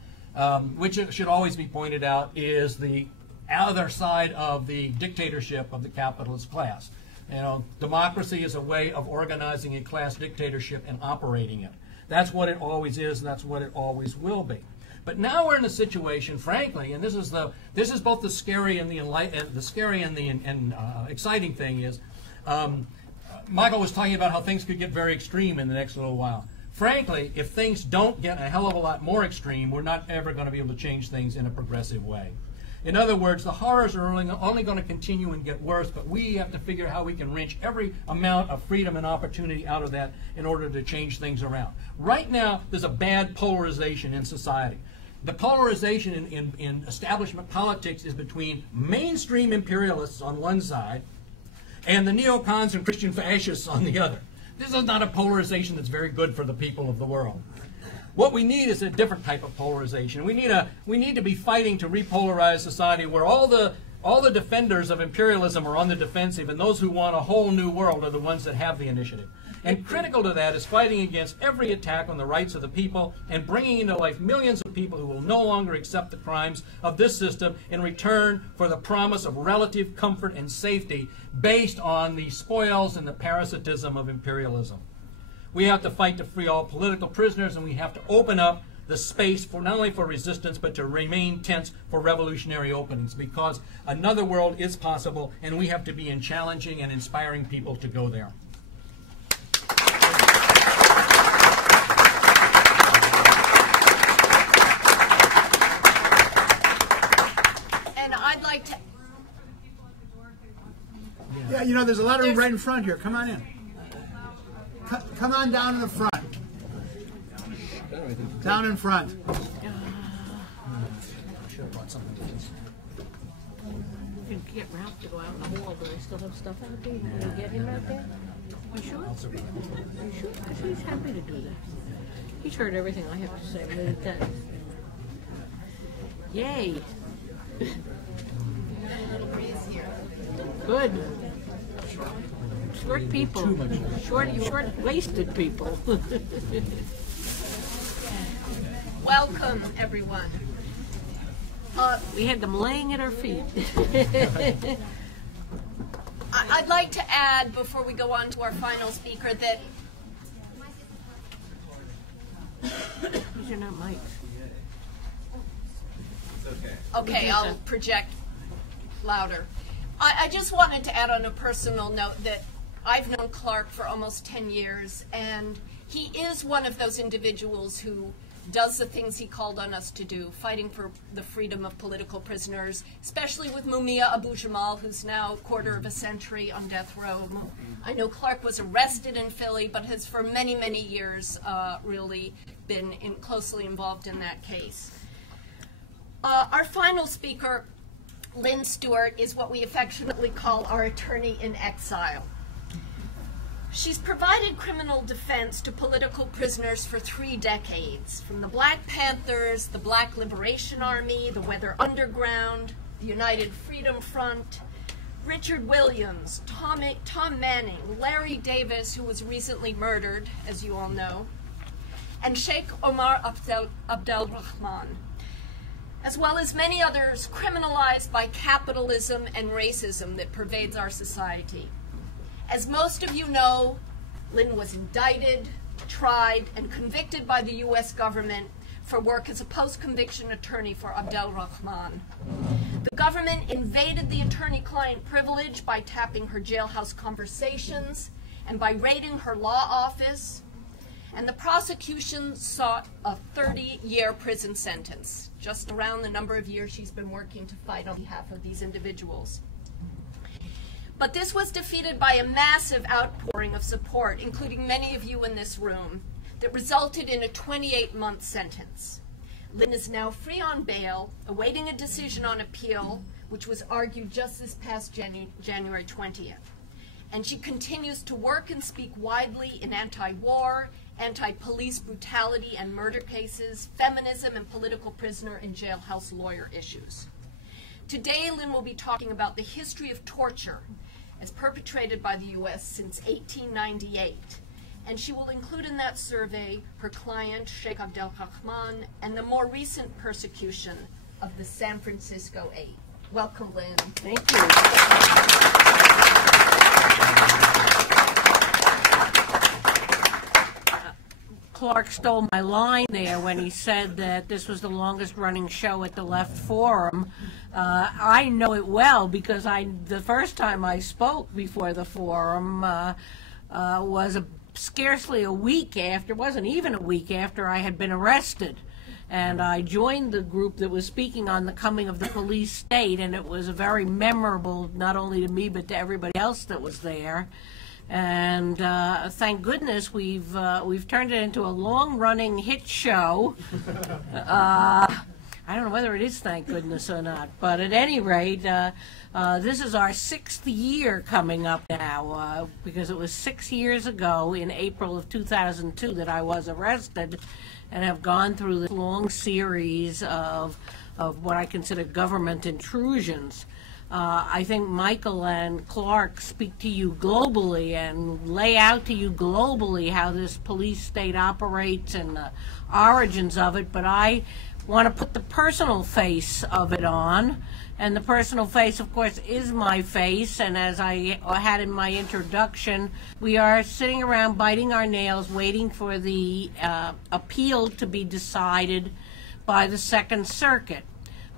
which it should always be pointed out is the other side of the dictatorship of the capitalist class. You know, democracy is a way of organizing a class dictatorship and operating it. That's what it always is, and that's what it always will be. But now we're in a situation, frankly, and this is both the scary and the exciting thing is, Michael was talking about how things could get very extreme in the next little while. Frankly, if things don't get a hell of a lot more extreme, we're not ever going to be able to change things in a progressive way. In other words, the horrors are only going to continue and get worse, but we have to figure out how we can wrench every amount of freedom and opportunity out of that in order to change things around. Right now, there's a bad polarization in society. The polarization in establishment politics is between mainstream imperialists on one side and the neocons and Christian fascists on the other. This is not a polarization that's very good for the people of the world. What we need is a different type of polarization. We need to be fighting to repolarize society where all the defenders of imperialism are on the defensive, and those who want a whole new world are the ones that have the initiative. And critical to that is fighting against every attack on the rights of the people and bringing into life millions of people who will no longer accept the crimes of this system in return for the promise of relative comfort and safety based on the spoils and the parasitism of imperialism. We have to fight to free all political prisoners, and we have to open up the space for not only for resistance but to remain tense for revolutionary openings, because another world is possible, and we have to be in challenging and inspiring people to go there. And I'd like to... Yeah, you know, there's a lot of room right in front here. Come on in. Come on down in the front. Down in front. You can get Ralph to go out in the hall. Do I still have stuff out there? Can you get him out there? You sure? You sure? I'm sure he's happy to do that. He's heard everything I have to say. Yay. Good. Short people. Short-waisted people. Welcome, everyone. We had them laying at our feet. I'd like to add, before we go on to our final speaker, that... These are not mics. Okay, I'll project louder. I just wanted to add on a personal note that I've known Clark for almost 10 years, and he is one of those individuals who does the things he called on us to do, fighting for the freedom of political prisoners, especially with Mumia Abu-Jamal, who's now a quarter of a century on death row. I know Clark was arrested in Philly, but has for many, many years really been closely involved in that case. Our final speaker, Lynn Stewart, is what we affectionately call our attorney in exile. She's provided criminal defense to political prisoners for 3 decades, from the Black Panthers, the Black Liberation Army, the Weather Underground, the United Freedom Front, Richard Williams, Tom Manning, Larry Davis, who was recently murdered, as you all know, and Sheikh Omar Abdelrahman, as well as many others criminalized by capitalism and racism that pervades our society. As most of you know, Lynn was indicted, tried, and convicted by the U.S. government for work as a post-conviction attorney for Abdelrahman. The government invaded the attorney-client privilege by tapping her jailhouse conversations and by raiding her law office, and the prosecution sought a 30-year prison sentence, just around the number of years she's been working to fight on behalf of these individuals. But this was defeated by a massive outpouring of support, including many of you in this room, that resulted in a 28-month sentence. Lynn is now free on bail, awaiting a decision on appeal, which was argued just this past January 20th. And she continues to work and speak widely in anti-war, anti-police brutality and murder cases, feminism and political prisoner and jailhouse lawyer issues. Today, Lynn will be talking about the history of torture as perpetrated by the U.S. since 1898. And she will include in that survey her client, Sheikh Abdel Rahman, and the more recent persecution of the San Francisco Eight. Welcome, Lynn. Thank you. Clark stole my line there when he said that this was the longest running show at the Left Forum. I know it well because the first time I spoke before the forum was scarcely a week after, wasn't even a week after I had been arrested. And I joined the group that was speaking on the coming of the police state, and it was a very memorable, not only to me but to everybody else that was there. And thank goodness we've turned it into a long-running hit show. I don't know whether it is thank goodness or not, but at any rate, this is our 6th year coming up now, because it was 6 years ago in April of 2002 that I was arrested, and have gone through this long series of what I consider government intrusions. I think Michael and Clark speak to you globally and lay out to you globally how this police state operates and the origins of it, but I want to put the personal face of it on, and the personal face, of course, is my face, and as I had in my introduction, we are sitting around biting our nails waiting for the appeal to be decided by the Second Circuit.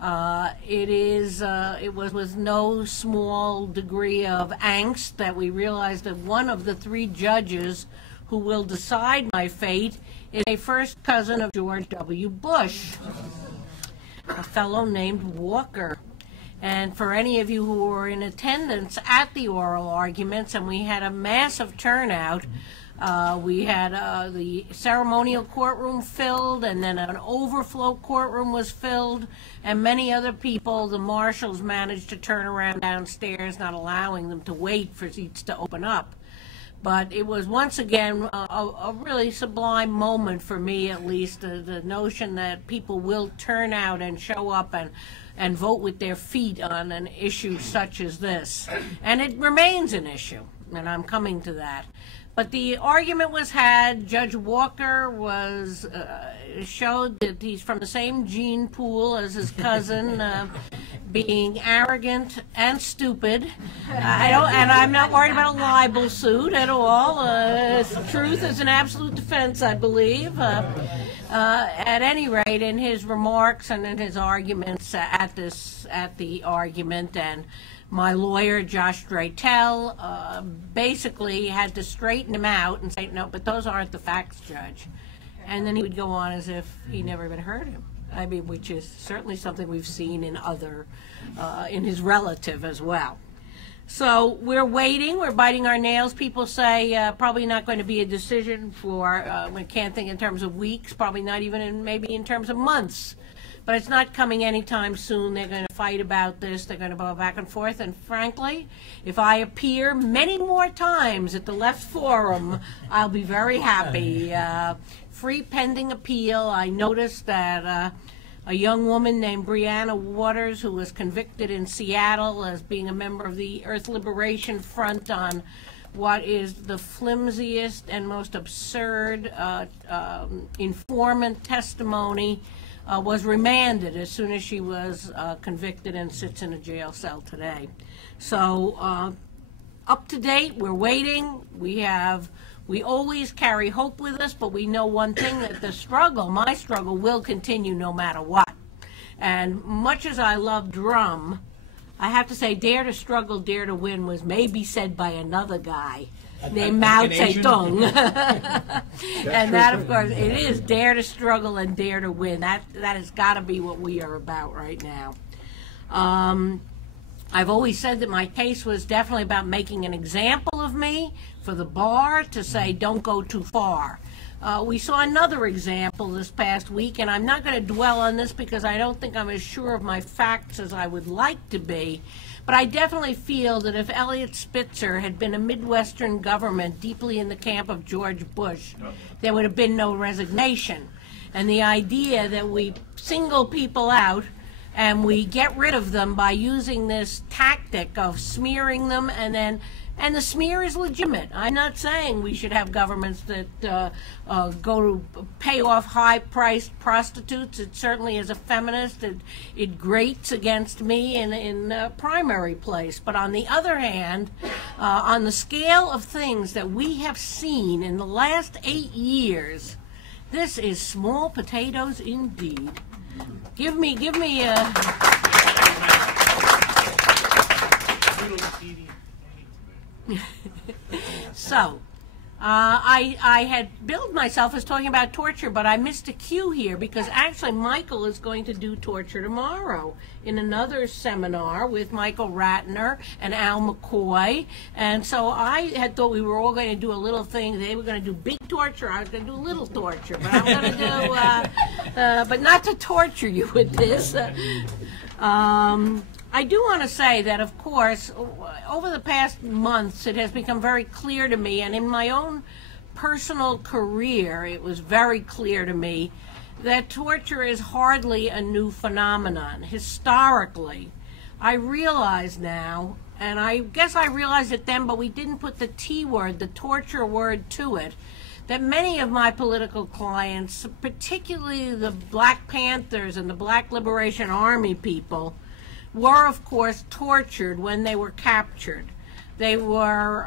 It was with no small degree of angst that we realized that one of the 3 judges who will decide my fate is a first cousin of George W. Bush, a fellow named Walker. And for any of you who were in attendance at the oral arguments, and we had a massive turnout, we had the ceremonial courtroom filled, and then an overflow courtroom was filled, and many other people, the marshals managed to turn around downstairs, not allowing them to wait for seats to open up. But it was once again a really sublime moment for me, at least, the notion that people will turn out and show up and vote with their feet on an issue such as this. And it remains an issue, and I'm coming to that. But the argument was had. Judge Walker was showed that he's from the same gene pool as his cousin, being arrogant and stupid. And I'm not worried about a libel suit at all. Truth is an absolute defense, I believe. At any rate, in his remarks and in his arguments at the argument, and my lawyer, Josh Draytell, basically had to straighten him out and say, no, but those aren't the facts, Judge. And then he would go on as if he never even heard him. I mean, which is certainly something we've seen in in his relative as well. So we're waiting, we're biting our nails. People say probably not going to be a decision for, we can't think in terms of weeks, probably not even maybe in terms of months. But it's not coming anytime soon. They're going to fight about this. They're going to go back and forth. And frankly, if I appear many more times at the Left Forum, I'll be very happy. Free pending appeal. I noticed that a young woman named Breonna Waters, who was convicted in Seattle as being a member of the Earth Liberation Front on what is the flimsiest and most absurd informant testimony, was remanded as soon as she was convicted and sits in a jail cell today. So up to date, we're waiting. We always carry hope with us, but we know one thing, that the struggle, my struggle, will continue no matter what. And much as I love drum, I have to say dare to struggle, dare to win was maybe said by another guy named Mao Zedong. And that, of course, it is dare to struggle and dare to win. That has got to be what we are about right now. I I've always said that my case was definitely about making an example of me for the bar to say, don't go too far. We saw another example this past week, and I'm not going to dwell on this because I don't think I'm as sure of my facts as I would like to be, but I definitely feel that if Eliot Spitzer had been a Midwestern government deeply in the camp of George Bush, there would have been no resignation. And the idea that we single people out and we get rid of them by using this tactic of smearing them, and the smear is legitimate. I'm not saying we should have governments that go to pay off high-priced prostitutes. It certainly, as a feminist, it grates against me in a primary place. But on the other hand, on the scale of things that we have seen in the last 8 years, this is small potatoes indeed. Give me a... So, I had billed myself as talking about torture, but I missed a cue here because actually Michael is going to do torture tomorrow in another seminar with Michael Ratner and Al McCoy. And so I had thought we were all going to do a little thing. They were going to do big torture. I was going to do little torture, but I'm going to do, but not to torture you with this. I do want to say that, of course, over the past months, it has become very clear to me, and in my own personal career, it was very clear to me that torture is hardly a new phenomenon. Historically, I realize now, and I guess I realized it then, but we didn't put the T word, the torture word, to it, that many of my political clients, particularly the Black Panthers and the Black Liberation Army people, were, of course, tortured when they were captured. They were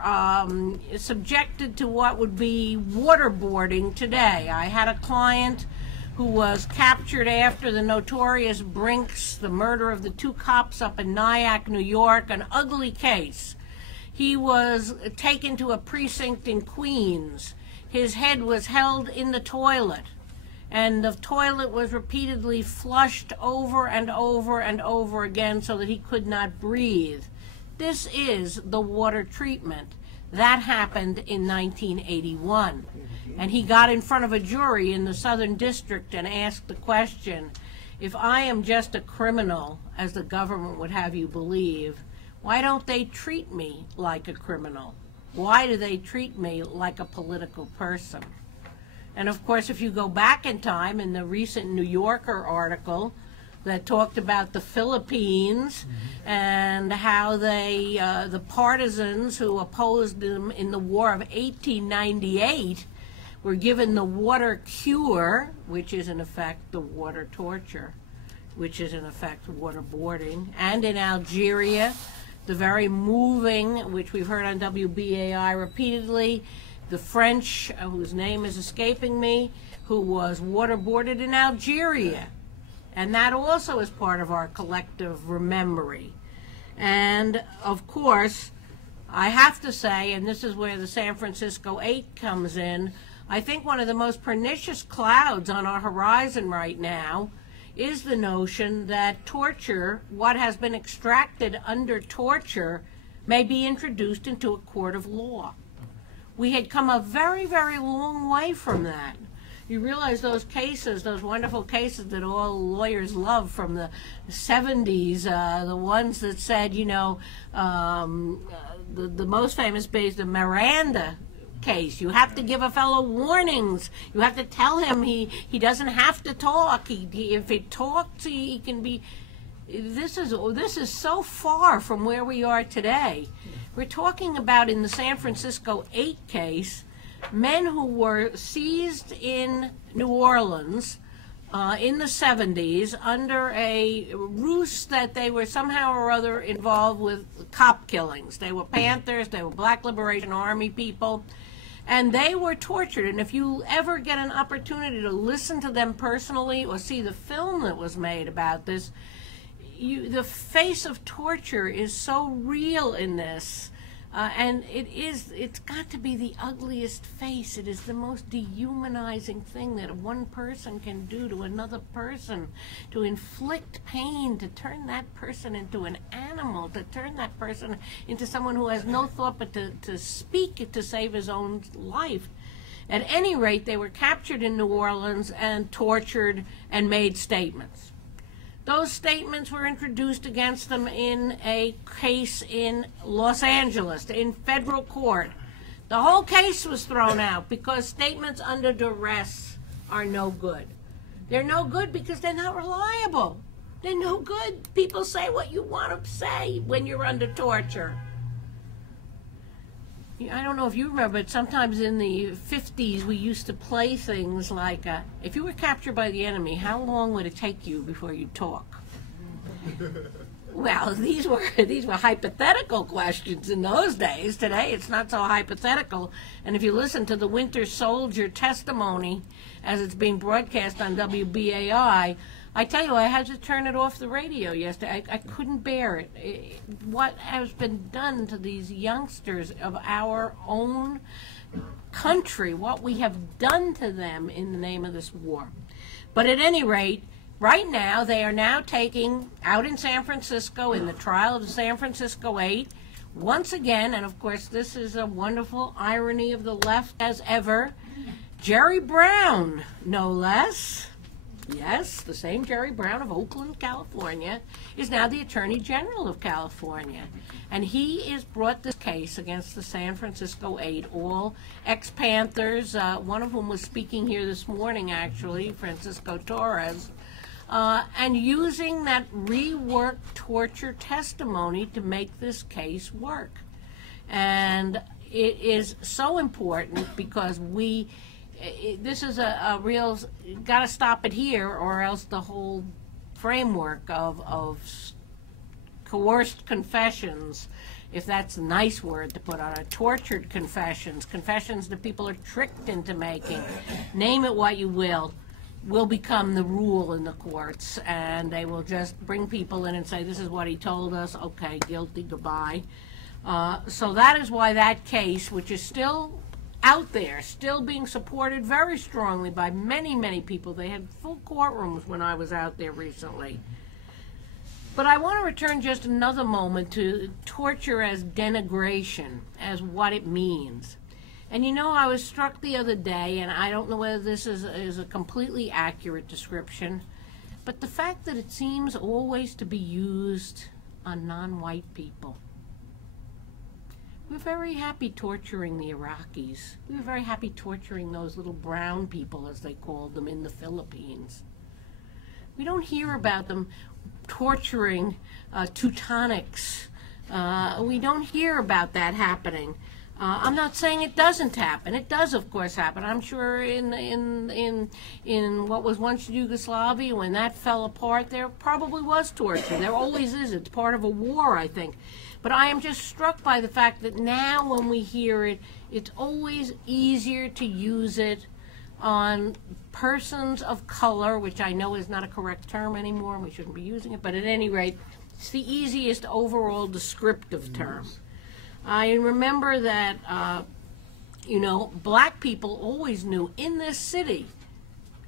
subjected to what would be waterboarding today. I had a client who was captured after the notorious Brinks, the murder of the 2 cops up in Nyack, New York, an ugly case. He was taken to a precinct in Queens. His head was held in the toilet, and the toilet was repeatedly flushed over and over and over again so that he could not breathe. This is the water treatment. That happened in 1981. And he got in front of a jury in the Southern District and asked the question, if I am just a criminal, as the government would have you believe, why don't they treat me like a criminal? Why do they treat me like a political person? And of course, if you go back in time, in the recent New Yorker article that talked about the Philippines and how they, the partisans who opposed them in the War of 1898 were given the water cure, which is in effect the water torture, which is in effect waterboarding, and in Algeria, the very moving, which we've heard on WBAI repeatedly, the French, whose name is escaping me, who was waterboarded in Algeria. And that also is part of our collective remembering. And, of course, I have to say, and this is where the San Francisco 8 comes in, I think one of the most pernicious clouds on our horizon right now is the notion that torture, what has been extracted under torture, may be introduced into a court of law. We had come a very, very long way from that. You realize those cases, those wonderful cases that all lawyers love from the 70s, the ones that said, you know, the most famous being the Miranda case. You have to give a fellow warnings. You have to tell him he doesn't have to talk. If he talks, he can be... This is so far from where we are today. We're talking about, in the San Francisco 8 case, men who were seized in New Orleans in the 70s under a ruse that they were somehow or other involved with cop killings. They were Panthers, they were Black Liberation Army people, and they were tortured. And if you ever get an opportunity to listen to them personally or see the film that was made about this, the face of torture is so real in this And it's got to be the ugliest face. It is the most dehumanizing thing that one person can do to another person, to inflict pain, to turn that person into an animal, to turn that person into someone who has no thought but to speak to save his own life. At any rate, they were captured in New Orleans and tortured and made statements. Those statements were introduced against them in a case in Los Angeles, in federal court. The whole case was thrown out because statements under duress are no good. They're no good because they're not reliable. They're no good. People say what you want to say when you're under torture. I don't know if you remember, but sometimes in the 50s we used to play things like, if you were captured by the enemy, how long would it take you before you talk? Well, these were hypothetical questions in those days. Today it's not so hypothetical. And if you listen to the Winter Soldier testimony as it's being broadcast on WBAI, I tell you, I had to turn it off the radio yesterday. I couldn't bear it. What has been done to these youngsters of our own country, what we have done to them in the name of this war. But at any rate, right now, they are now taking, out in San Francisco, in the trial of the San Francisco 8, once again, and of course this is a wonderful irony of the left as ever, Jerry Brown, no less. Yes, the same Jerry Brown of Oakland, California, is now the Attorney General of California. And he has brought this case against the San Francisco 8, all ex-Panthers, one of whom was speaking here this morning, actually, Francisco Torres, and using that reworked torture testimony to make this case work. And it is so important because this is a real, got to stop it here or else the whole framework of coerced confessions, if that's a nice word to put on it, tortured confessions that people are tricked into making, name it what you will become the rule in the courts, and they will just bring people in and say, this is what he told us, okay, guilty, goodbye. So that is why that case, which is still out there, still being supported very strongly by many, many people. They had full courtrooms when I was out there recently. But I want to return just another moment to torture as denigration, as what it means. And you know, I was struck the other day, and I don't know whether this is a completely accurate description, but the fact that it seems always to be used on non-white people. We're very happy torturing the Iraqis. We were very happy torturing those little brown people, as they called them, in the Philippines. We don't hear about them torturing Teutonics. We don't hear about that happening. I'm not saying it doesn't happen. It does, of course, happen. I'm sure in what was once Yugoslavia, when that fell apart, there probably was torture. There always is. It's part of a war, I think. But I am just struck by the fact that now when we hear it, it's always easier to use it on persons of color, which I know is not a correct term anymore, and we shouldn't be using it, but at any rate, it's the easiest overall descriptive term. I remember that, you know, black people always knew in this city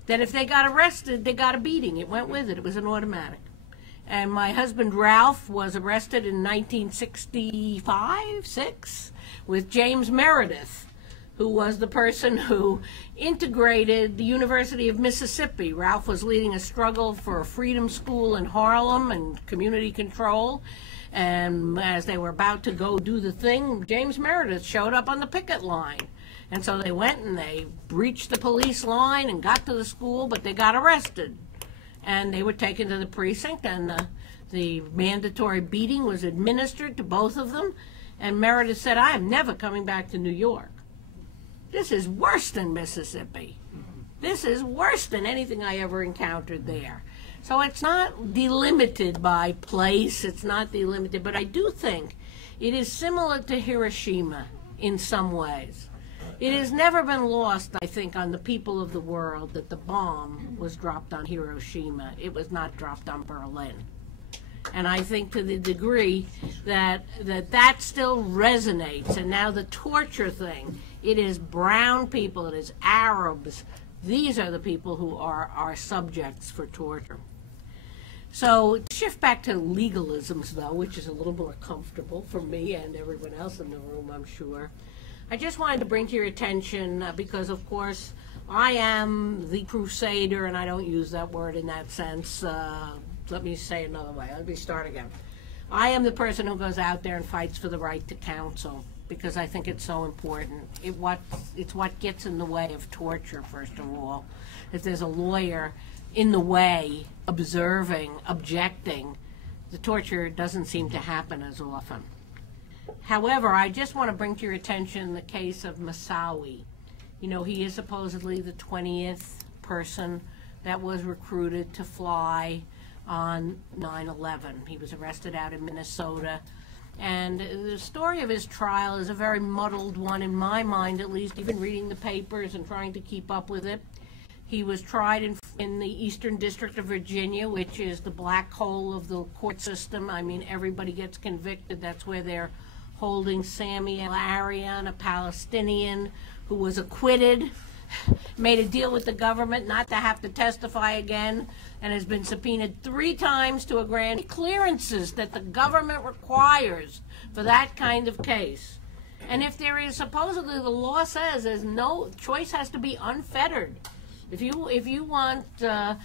that if they got arrested, they got a beating. It went with it. It was an automatic. And my husband Ralph was arrested in 1965-6 with James Meredith, who was the person who integrated the University of Mississippi. Ralph was leading a struggle for a freedom school in Harlem and community control. And as they were about to go do the thing, James Meredith showed up on the picket line. And so they went and they breached the police line and got to the school, but they got arrested. And they were taken to the precinct, and the mandatory beating was administered to both of them. And Meredith said, I am never coming back to New York. This is worse than Mississippi. This is worse than anything I ever encountered there. So it's not delimited by place, it's not delimited, but I do think it is similar to Hiroshima in some ways. It has never been lost, I think, on the people of the world that the bomb was dropped on Hiroshima. It was not dropped on Berlin. And I think to the degree that still resonates. And now the torture thing, it is brown people, it is Arabs. These are the people who are subjects for torture. So to shift back to legalisms, though, which is a little more comfortable for me and everyone else in the room, I'm sure, I just wanted to bring to your attention, because, of course, I am the crusader, and I don't use that word in that sense. Let me say it another way. Let me start again. I am the person who goes out there and fights for the right to counsel, because I think it's so important. It's what gets in the way of torture, first of all. If there's a lawyer in the way, observing, objecting, the torture doesn't seem to happen as often. However, I just want to bring to your attention the case of Moussaoui. You know, he is supposedly the 20th person that was recruited to fly on 9/11. He was arrested out in Minnesota. And the story of his trial is a very muddled one, in my mind at least, even reading the papers and trying to keep up with it. He was tried in the Eastern District of Virginia, which is the black hole of the court system. I mean, everybody gets convicted. That's where they're holding Sami al-Arian, a Palestinian who was acquitted, made a deal with the government not to have to testify again, and has been subpoenaed 3 times to a grand clearances that the government requires for that kind of case. And if there is, supposedly the law says there's no choice, has to be unfettered. If you want the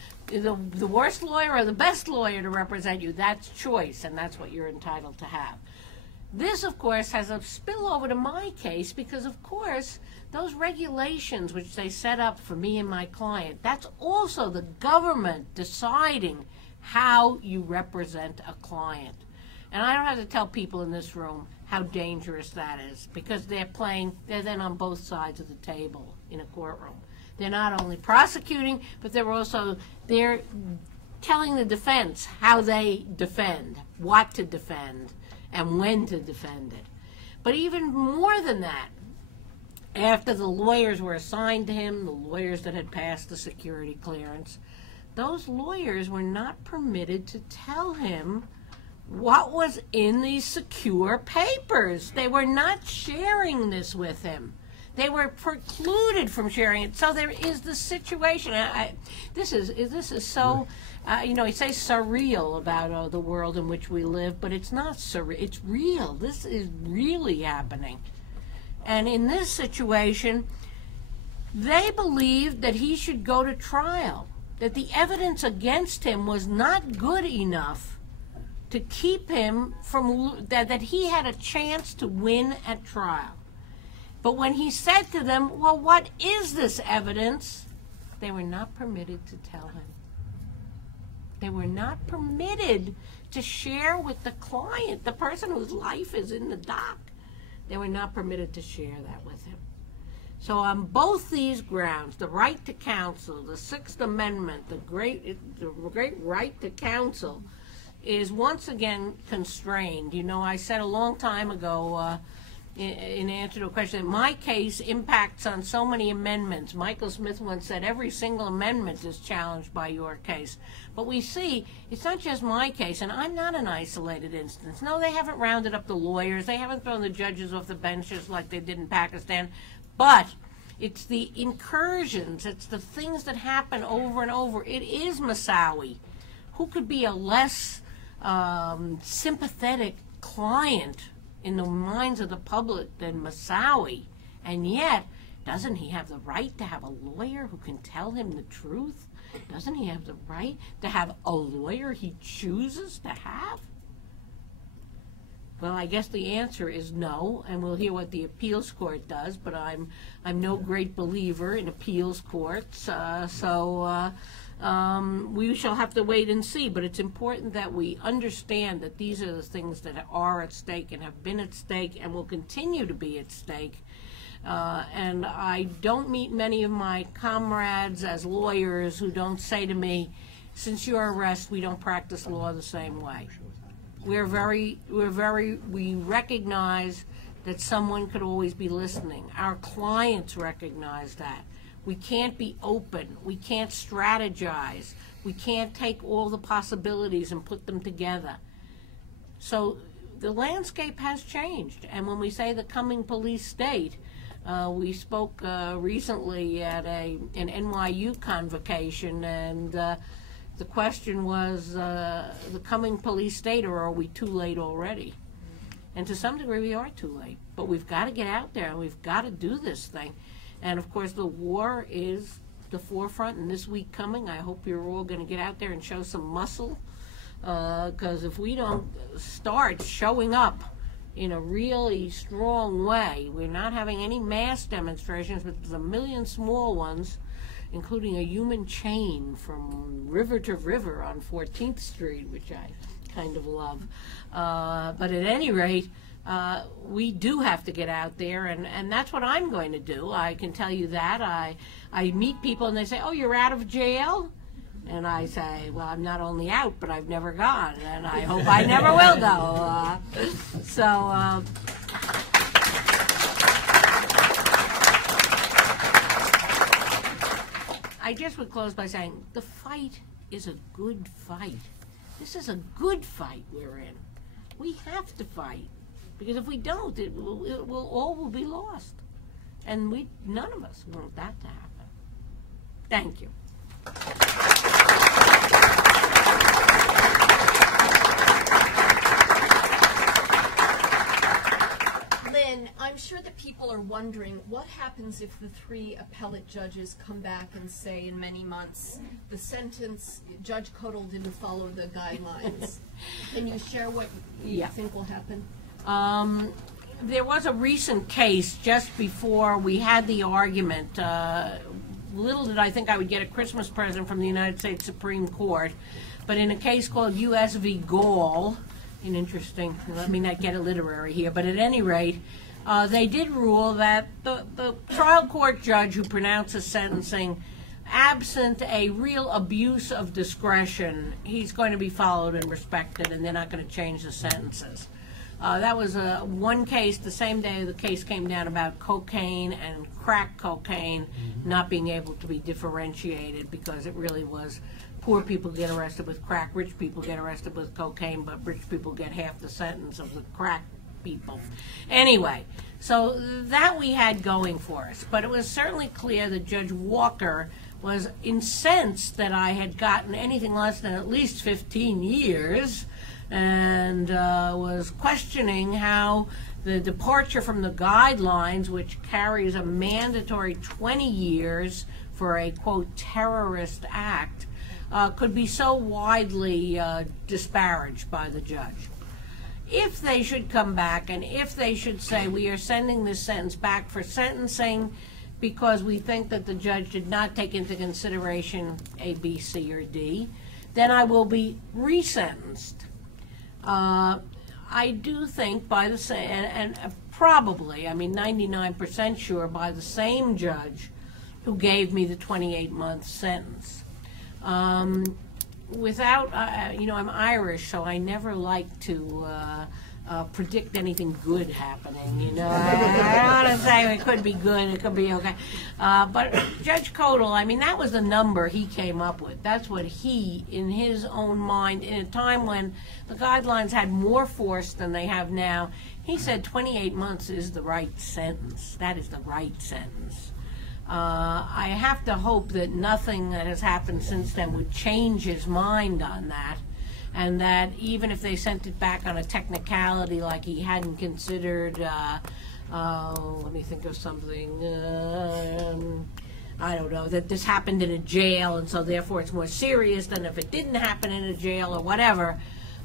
worst lawyer or the best lawyer to represent you, that's choice, and that's what you're entitled to have. This, of course, has a spillover to my case because, of course, those regulations which they set up for me and my client, that's also the government deciding how you represent a client. And I don't have to tell people in this room how dangerous that is, because they're then on both sides of the table in a courtroom. They're not only prosecuting, but they're telling the defense how they defend, what to defend, and when to defend it. But even more than that, after the lawyers were assigned to him, the lawyers that had passed the security clearance, those lawyers were not permitted to tell him what was in these secure papers. They were not sharing this with him. They were precluded from sharing it. So there is the situation. This is so, you know, he says surreal about the world in which we live, but it's not surreal. It's real. This is really happening. And in this situation, they believed that he should go to trial, that the evidence against him was not good enough to keep him from, that he had a chance to win at trial. But when he said to them, well, what is this evidence? They were not permitted to tell him. They were not permitted to share with the client, the person whose life is in the dock. They were not permitted to share that with him. So on both these grounds, the right to counsel, the Sixth Amendment, the great right to counsel is once again constrained. You know, I said a long time ago, in answer to a question, my case impacts on so many amendments. Michael Smith once said every single amendment is challenged by your case. But we see it's not just my case, and I'm not an isolated instance. No, they haven't rounded up the lawyers. They haven't thrown the judges off the benches like they did in Pakistan. But it's the incursions. It's the things that happen over and over. It is Moussaoui. Who could be a less sympathetic client in the minds of the public than Moussaoui? And yet, doesn't he have the right to have a lawyer who can tell him the truth? Doesn't he have the right to have a lawyer he chooses to have? Well, I guess the answer is no, and we'll hear what the appeals court does, but I'm no great believer in appeals courts, we shall have to wait and see. But it's important that we understand that these are the things that are at stake and have been at stake and will continue to be at stake. And I don't meet many of my comrades as lawyers who don't say to me, since your arrest, we don't practice law the same way. We recognize that someone could always be listening. Our clients recognize that. We can't be open. We can't strategize. We can't take all the possibilities and put them together. So the landscape has changed. And when we say the coming police state, we spoke recently at an NYU convocation, and the question was the coming police state, or are we too late already? And to some degree we are too late, but we've got to get out there and we've got to do this thing. And of course the war is the forefront, and this week coming, I hope you're all going to get out there and show some muscle, because if we don't start showing up in a really strong way, we're not having any mass demonstrations, but there's a million small ones, including a human chain from river to river on 14th Street, which I kind of love. But at any rate, we do have to get out there, and that's what I'm going to do. I can tell you that. I meet people and they say, oh, you're out of jail? And I say, well, I'm not only out, but I've never gone, and I hope I never will go. I just would close by saying the fight is a good fight. This is a good fight we're in. We have to fight, because if we don't, all will be lost. And none of us want that to happen. Thank you. Lynn, I'm sure that people are wondering what happens if the 3 appellate judges come back and say in many months the sentence, Judge Codall didn't follow the guidelines. Can you share what you think will happen? There was a recent case just before we had the argument. Little did I think I would get a Christmas present from the United States Supreme Court, but in a case called U.S. v. Gall, interesting, let me not get a literary here, but at any rate, they did rule that the trial court judge who pronounces sentencing, absent a real abuse of discretion, he's going to be followed and respected, and they're not going to change the sentences. That was one case. The same day the case came down about cocaine and crack cocaine not being able to be differentiated, because it really was poor people get arrested with crack, rich people get arrested with cocaine, but rich people get half the sentence of the crack people. Anyway, so that we had going for us. But it was certainly clear that Judge Walker was incensed that I had gotten anything less than at least 15 years, and was questioning how the departure from the guidelines, which carries a mandatory 20 years for a, quote, terrorist act, could be so widely disparaged by the judge. If they should come back and if they should say we are sending this sentence back for sentencing because we think that the judge did not take into consideration A, B, C, or D, then I will be resentenced. I do think by the same, and probably, I mean 99% sure, by the same judge who gave me the 28-month sentence. Without, I'm Irish, so I never like to predict anything good happening, I don't want to say it could be good, it could be okay. But Judge Codall, I mean, that was the number he came up with. That's what he, in his own mind, in a time when the guidelines had more force than they have now, he said 28 months is the right sentence. That is the right sentence. I have to hope that nothing that has happened since then would change his mind on that, and that even if they sent it back on a technicality like he hadn't considered, let me think of something, I don't know, that this happened in a jail and so therefore it's more serious than if it didn't happen in a jail or whatever,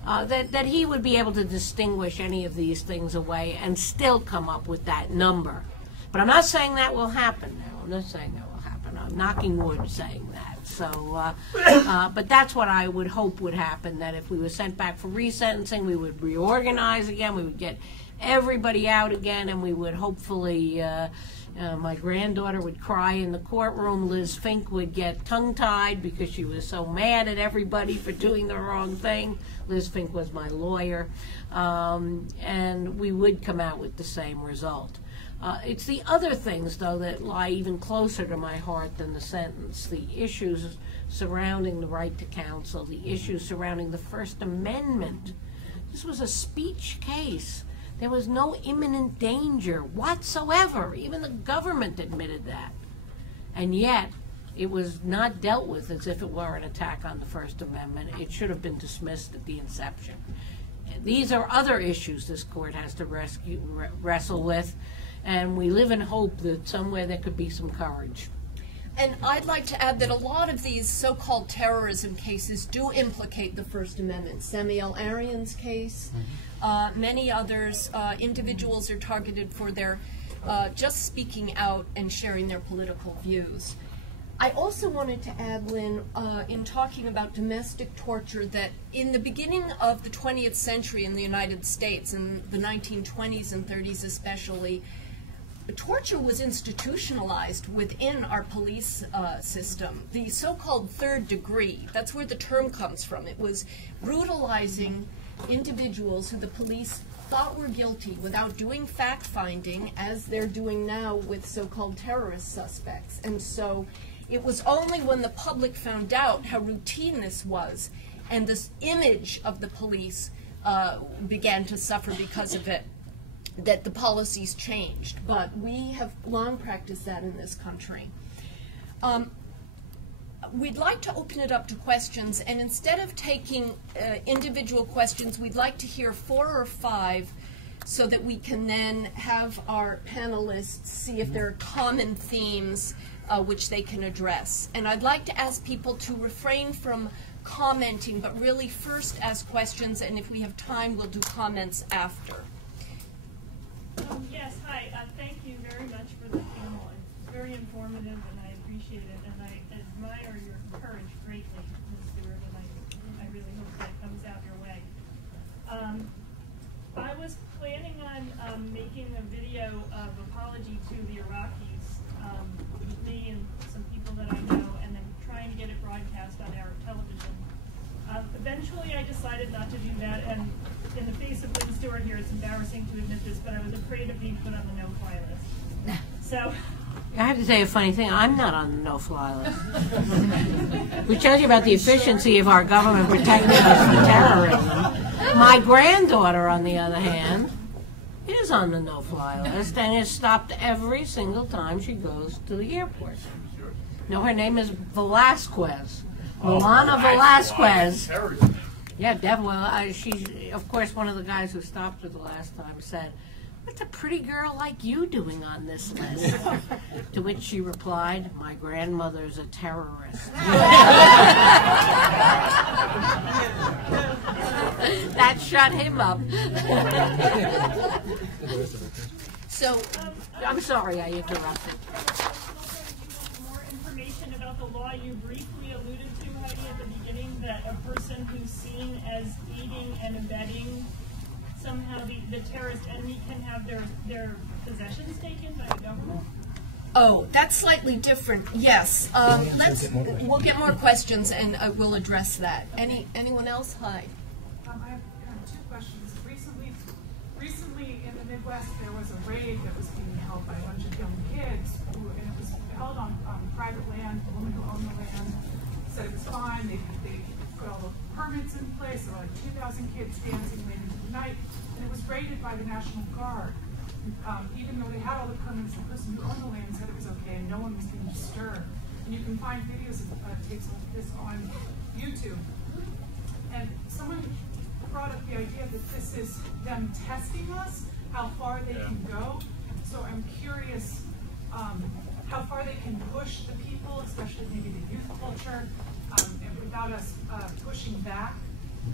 that he would be able to distinguish any of these things away and still come up with that number. But I'm not saying that will happen now. I'm not saying that will happen. I'm knocking wood saying that. So, but that's what I would hope would happen, that if we were sent back for resentencing, we would reorganize again, we would get everybody out again, and we would hopefully, my granddaughter would cry in the courtroom, Liz Fink would get tongue-tied because she was so mad at everybody for doing the wrong thing. Liz Fink was my lawyer, and we would come out with the same result. It's the other things, though, that lie even closer to my heart than the sentence. The issues surrounding the right to counsel, the issues surrounding the First Amendment This was a speech case. There was no imminent danger whatsoever. Even the government admitted that. And yet, it was not dealt with as if it were an attack on the First Amendment. It should have been dismissed at the inception. These are other issues this court has to wrestle with, and we live in hope that somewhere there could be some courage. And I'd like to add that a lot of these so-called terrorism cases do implicate the First Amendment. Samuel Arian's case, many others, individuals are targeted for their just speaking out and sharing their political views. I also wanted to add, Lynn, in talking about domestic torture, that in the beginning of the 20th century in the United States, in the 1920s and 30s especially, torture was institutionalized within our police system. The so-called third degree, that's where the term comes from. It was brutalizing individuals who the police thought were guilty without doing fact-finding, as they're doing now with so-called terrorist suspects. And so it was only when the public found out how routine this was, and this image of the police began to suffer because of it, that the policies changed. But we have long practiced that in this country. We'd like to open it up to questions, and instead of taking individual questions, we'd like to hear 4 or 5 so that we can then have our panelists see if there are common themes which they can address. And I'd like to ask people to refrain from commenting, but really first ask questions, and if we have time, we'll do comments after. Yes, hi. Thank you very much for the panel. It's very informative, and I appreciate it, and I admire your courage greatly, Ms. Stewart, and I really hope that comes out your way. I was planning on making a video of apology to the Iraqis with me and some people that I know, and then trying to get it broadcast on Arab television. Eventually, I decided not to do that, and in the face of Lynn Stewart here, it's embarrassing to admit this, but I was afraid of being put on the no-fly list. So I have to say a funny thing. I'm not on the no-fly list. Which tells you about the efficiency of our government protecting us from terrorism. My granddaughter, on the other hand, is on the no-fly list and is stopped every single time she goes to the airport. No, her name is Velasquez. Milana Velasquez. Yeah, definitely. She's, of course, one of the guys who stopped her the last time said, "What's a pretty girl like you doing on this list?" To which she replied, "My grandmother's a terrorist." That shut him up. So, I'm sorry I interrupted. More information about the law you briefly alluded to, Heidi, at the beginning, that a person who's seen as aiding and abetting somehow the terrorist enemy can have their possessions taken by the government? Oh, that's slightly different. Yes. We'll get more questions and we'll address that. Anyone else? Hi. I have 2 questions. Recently in the Midwest, there was a raid that was being held by a bunch of young kids, and it was held on private land. The woman who owned the land said it was fine. They put all the permits in place. There were like 2,000 kids dancing late into the night, and it was raided by the National Guard. Even though they had all the permits, the person who owned the land said it was okay, and no one was being disturbed. And you can find videos of tapes of this on YouTube. And someone brought up the idea that this is them testing us, how far they can go. So I'm curious how far they can push the people, especially maybe the youth culture, and without us pushing back,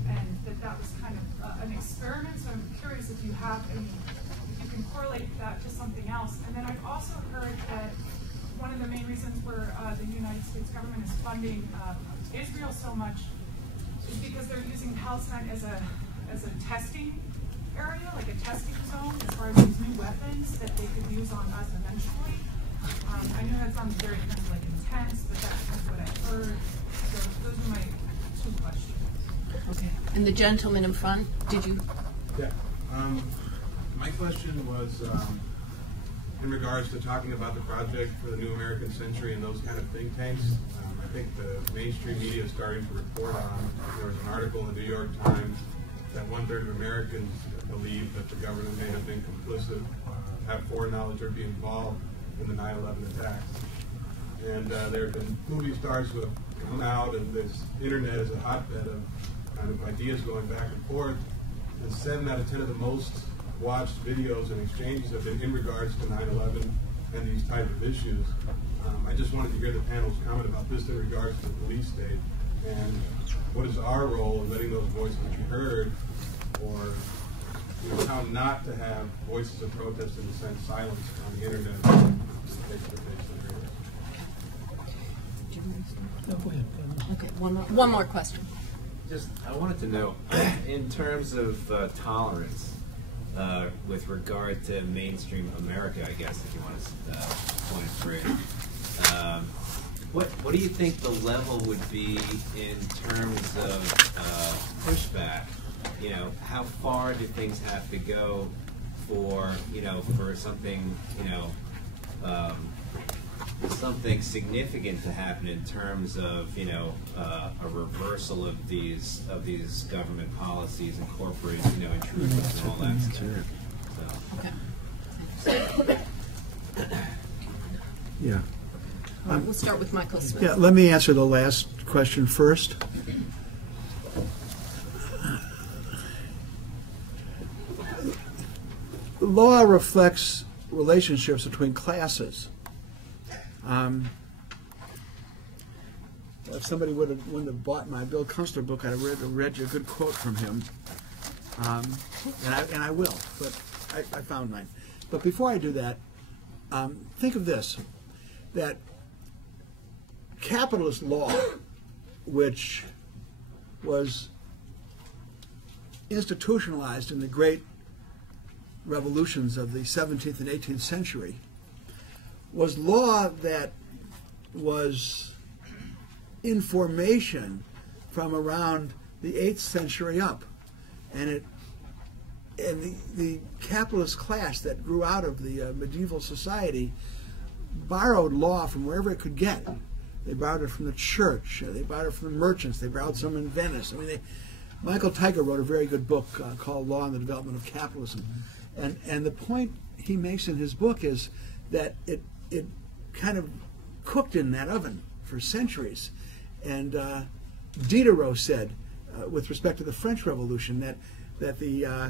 and that was kind of an experiment. So I'm curious if you have any, if you can correlate that to something else. And then I've also heard that one of the main reasons where the United States government is funding Israel so much is because they're using Palestine as a testing area, like a testing zone, as far as these new weapons that they could use on us eventually. I know that sounds very kind of like intense, but that's what I've heard. So those are my 2 questions. Okay. And the gentleman in front, did you? Yeah. My question was in regards to talking about the project for the New American Century and those kind of think tanks. I think the mainstream media is starting to report on. There was an article in the New York Times that 1/3 of Americans believe that the government may have been complicit, have foreknowledge, or be involved in the 9/11 attacks. And there have been movie stars who have come out, and this internet is a hotbed of kind of ideas going back and forth. And 7 out of 10 of the most watched videos and exchanges have been in regards to 9/11 and these type of issues. I just wanted to hear the panel's comment about this in regards to the police state, and what is our role in letting those voices be heard, or how not to have voices of protest in a sense silenced on the internet. Okay, one more question. I wanted to know, in terms of tolerance, with regard to mainstream America, I guess, if you want to point it through, what do you think the level would be in terms of pushback? How far do things have to go for something, something significant to happen in terms of a reversal of these government policies incorporating intrusions and all that stuff. Okay. Yeah. We'll start with Michael Smith. Yeah, let me answer the last question first. Law reflects relationships between classes. If somebody wouldn't have bought my Bill Kunstler book, I'd have read you a good quote from him, and I will. But I found mine. But before I do that, think of this: that capitalist law, which was institutionalized in the great revolutions of the 17th and 18th century, was law that was in formation from around the 8th century up, and the capitalist class that grew out of the medieval society borrowed law from wherever it could get. They borrowed it from the church, they borrowed it from the merchants, they borrowed some in Venice. Michael Tiger wrote a very good book called Law and the Development of Capitalism, and the point he makes in his book is that it kind of cooked in that oven for centuries. And Diderot said, with respect to the French Revolution, that the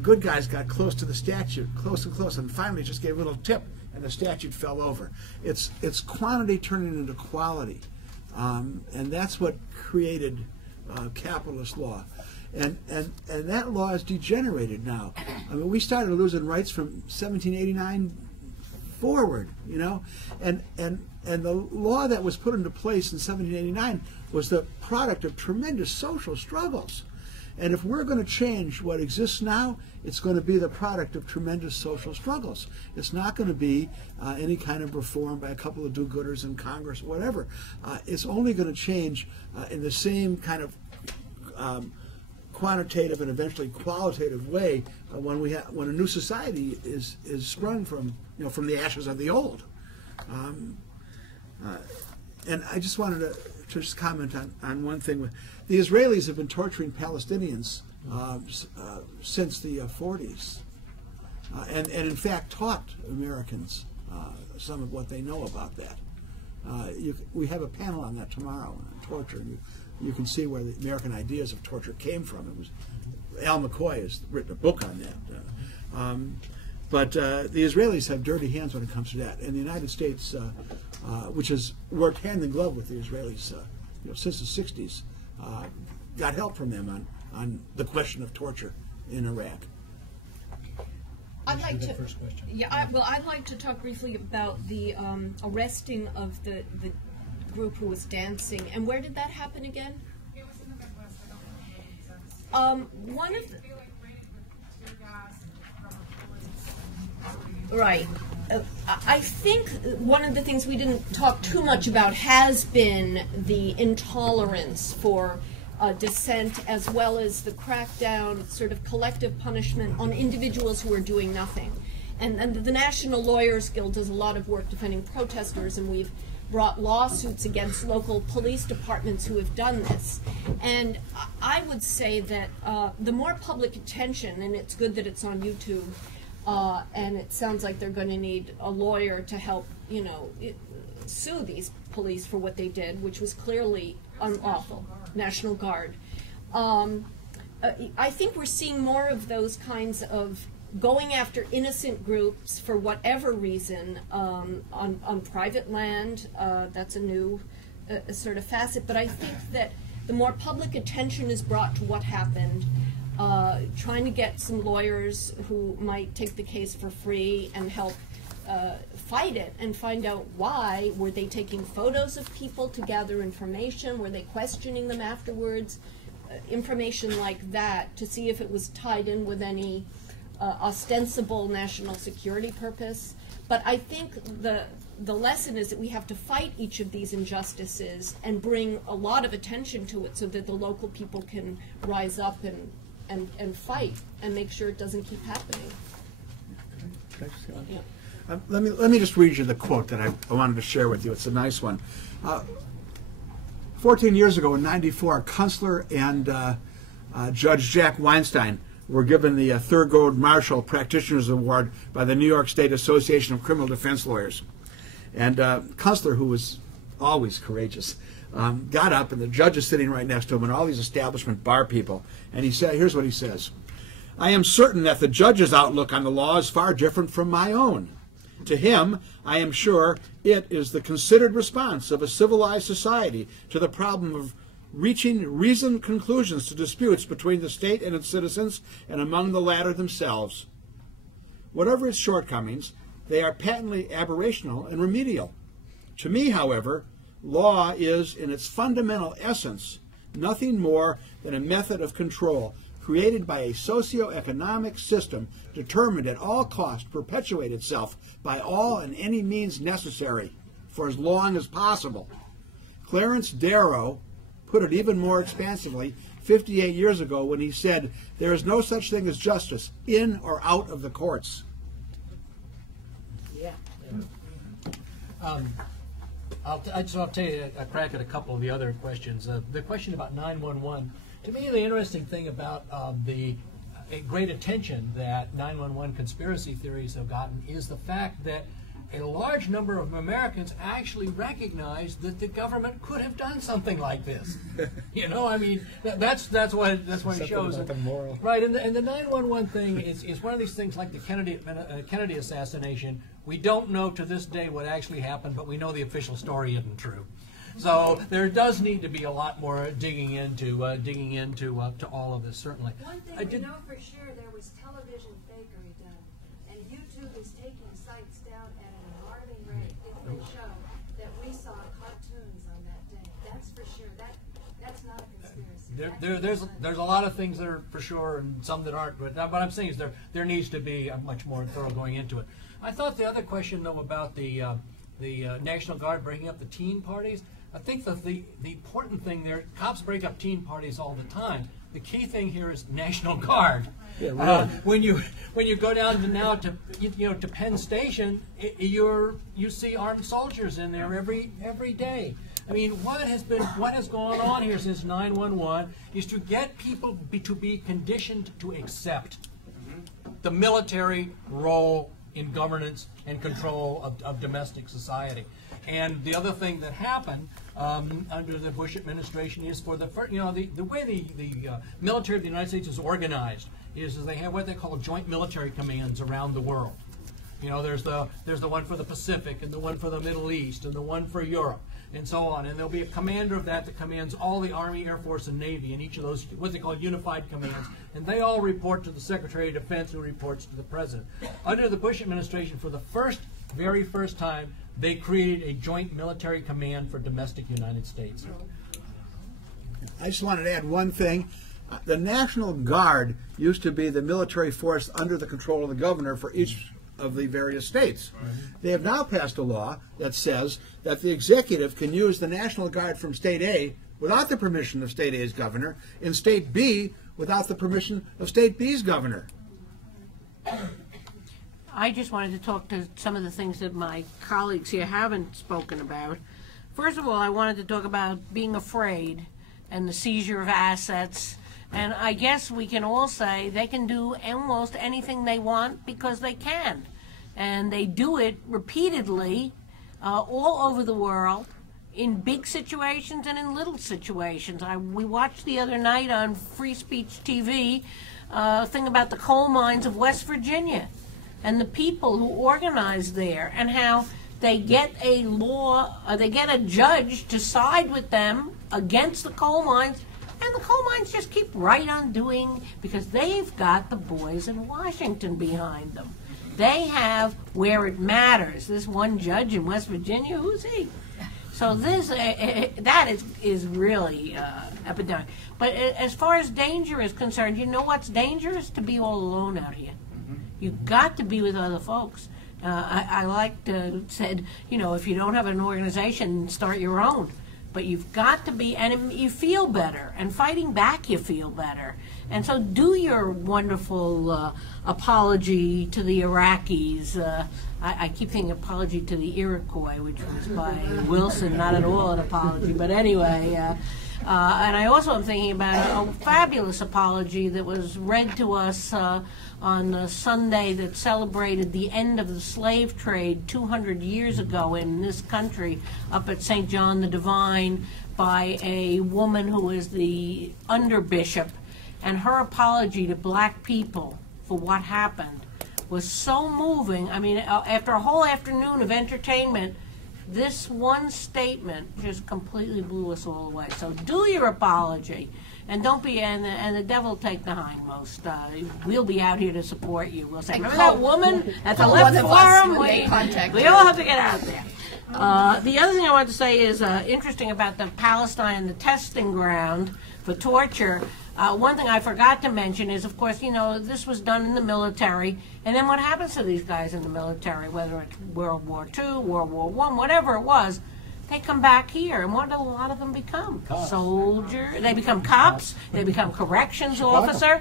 good guys got close to the statute, close and close, and finally just gave a little tip, and the statute fell over. It's quantity turning into quality, and that's what created capitalist law. And that law is degenerated now. We started losing rights from 1789 forward, and the law that was put into place in 1789 was the product of tremendous social struggles. And if we're going to change what exists now, it's going to be the product of tremendous social struggles. It's not going to be any kind of reform by a couple of do-gooders in Congress or whatever. It's only going to change in the same kind of quantitative and eventually qualitative way when a new society is sprung from the ashes of the old. And I just wanted to just comment on one thing. The Israelis have been torturing Palestinians since the 40s, and in fact taught Americans some of what they know about that. We have a panel on that tomorrow on torture. You can see where the American ideas of torture came from. Al McCoy has written a book on that. But the Israelis have dirty hands when it comes to that, and the United States, which has worked hand in glove with the Israelis since the 60s, got help from them on the question of torture in Iraq. I'd like to. I'd like to talk briefly about the arresting of the group who was dancing. And where did that happen again? It was in the Midwest. I don't know the One of the. Right. I think one of the things we didn't talk too much about has been the intolerance for dissent, as well as the crackdown, sort of collective punishment on individuals who are doing nothing. And the National Lawyers Guild does a lot of work defending protesters, and we've brought lawsuits against local police departments who have done this. And I would say that the more public attention, and it's good that it's on YouTube, and it sounds like they're going to need a lawyer to help, you know, sue these police for what they did, which was clearly unlawful. National Guard. I think we're seeing more of those kinds of going after innocent groups for whatever reason on private land. That's a new sort of facet. But I think that the more public attention is brought to what happened, trying to get some lawyers who might take the case for free and help fight it and find out why. Were they taking photos of people to gather information? Were they questioning them afterwards? Information like that to see if it was tied in with any ostensible national security purpose. But I think the lesson is that we have to fight each of these injustices and bring a lot of attention to it so that the local people can rise up and fight and make sure it doesn't keep happening. Yeah. Let me just read you the quote that I wanted to share with you. It's a nice one. 14 years ago in '94, Kunstler and Judge Jack Weinstein were given the Thurgood Marshall Practitioners Award by the New York State Association of Criminal Defense Lawyers. And Kunstler, who was always courageous, got up, and the judge is sitting right next to him, and all these establishment bar people. And he said, here's what he says: "I am certain that the judge's outlook on the law is far different from my own. To him, I am sure it is the considered response of a civilized society to the problem of reaching reasoned conclusions to disputes between the state and its citizens and among the latter themselves. Whatever its shortcomings, they are patently aberrational and remedial. To me, however, law is, in its fundamental essence, nothing more than a method of control created by a socio-economic system determined at all costs to perpetuate itself by all and any means necessary for as long as possible. Clarence Darrow put it even more expansively 58 years ago when he said, 'There is no such thing as justice in or out of the courts.'" Yeah. I'll take a crack at a couple of the other questions. The question about 911. To me, the interesting thing about the great attention that 911 conspiracy theories have gotten is the fact that a large number of Americans actually recognize that the government could have done something like this. You know, I mean, that's what it shows. Right, and the 911 thing is one of these things like the Kennedy assassination. We don't know to this day what actually happened, but we know the official story isn't true. So there does need to be a lot more digging into to all of this, certainly. One thing we know for sure, there was television fakery done, and YouTube is taking sites down at an alarming rate if they show that we saw cartoons on that day. That's for sure. That's not a conspiracy. There's a lot of things that are for sure and some that aren't, but what I'm saying is there needs to be a much more thorough going into it. I thought the other question, though, about the National Guard breaking up the teen parties, I think that the important thing there, cops break up teen parties all the time. The key thing here is National Guard. Yeah, right. When you go down to Penn Station, you see armed soldiers in there every day. I mean, what has gone on here since 9/11 is to get people to be conditioned to accept the military role in governance and control of domestic society. And the other thing that happened under the Bush administration is for the first, the way the military of the United States is organized is they have what they call joint military commands around the world. You know, there's the one for the Pacific and the one for the Middle East and the one for Europe and so on. And there'll be a commander of that commands all the Army, Air Force, and Navy in each of those what they call unified commands. And they all report to the Secretary of Defense, who reports to the President. Under the Bush administration, for the very first time, they created a joint military command for domestic United States. I just wanted to add one thing. The National Guard used to be the military force under the control of the governor for each of the various states. They have now passed a law that says that the executive can use the National Guard from State A without the permission of State A's governor, in State B without the permission of State B's governor. I just wanted to talk to some of the things that my colleagues here haven't spoken about. First of all, I wanted to talk about being afraid and the seizure of assets. And I guess we can all say they can do almost anything they want because they can. And they do it repeatedly all over the world in big situations and in little situations. We watched the other night on Free Speech TV a thing about the coal mines of West Virginia and the people who organize there and how they get a law, they get a judge to side with them against the coal mines, and the coal mines just keep right on doing because they've got the boys in Washington behind them. They have where it matters. This one judge in West Virginia, who's he? So this, that is really epidemic. But as far as danger is concerned, you know what's dangerous? To be all alone out here. You've got to be with other folks. I liked said, you know, if you don't have an organization, start your own. But you've got to be, and you feel better. And fighting back, you feel better. And so do your wonderful apology to the Iraqis. I keep thinking apology to the Iroquois, which was by Wilson, not at all an apology. But anyway, and I also am thinking about a fabulous apology that was read to us on a Sunday that celebrated the end of the slave trade 200 years ago in this country up at St. John the Divine by a woman who is the underbishop. And her apology to black people for what happened was so moving. I mean, after a whole afternoon of entertainment, this one statement just completely blew us all away. So do your apology, and don't be, and the devil take the hindmost. We'll be out here to support you. We'll say, remember that woman at the left forum? We all have to get out there. The other thing I want to say is interesting about the Palestine, the testing ground for torture. One thing I forgot to mention is, of course, you know, this was done in the military, and then what happens to these guys in the military, whether it's World War II, World War I, whatever it was, they come back here, and what do a lot of them become? Soldiers. They become cops. They become corrections officer,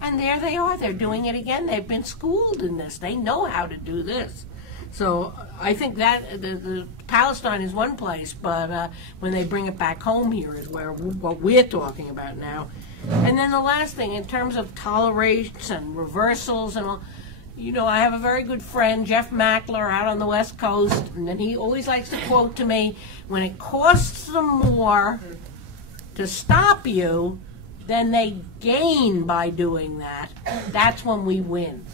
and there they are. They're doing it again. They've been schooled in this. They know how to do this. So I think that the Palestine is one place, but when they bring it back home here is where what we're talking about now. And then the last thing, in terms of tolerance and reversals and all, you know, I have a very good friend, Jeff Mackler, out on the West Coast, and then he always likes to quote to me, when it costs them more to stop you than they gain by doing that, that's when we win.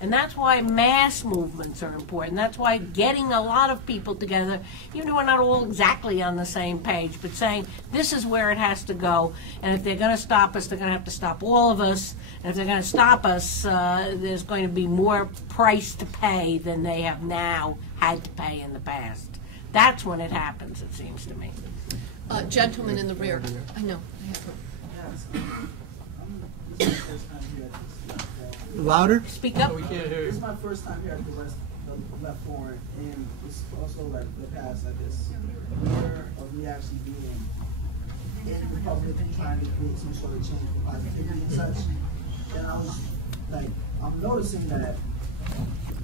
And that's why mass movements are important. That's why getting a lot of people together, even though we're not all exactly on the same page, but saying this is where it has to go. And if they're going to stop us, they're going to have to stop all of us. And if they're going to stop us, there's going to be more price to pay than they have now had to pay in the past. That's when it happens, it seems to me. Gentleman in the rear. I know. Louder? Speak up. We can't hear This you. is my first time here at the left forum, and it's also like the past, I guess, year of me actually being in the public and trying to create some sort of change for positivity and such. And I was like, I'm noticing that,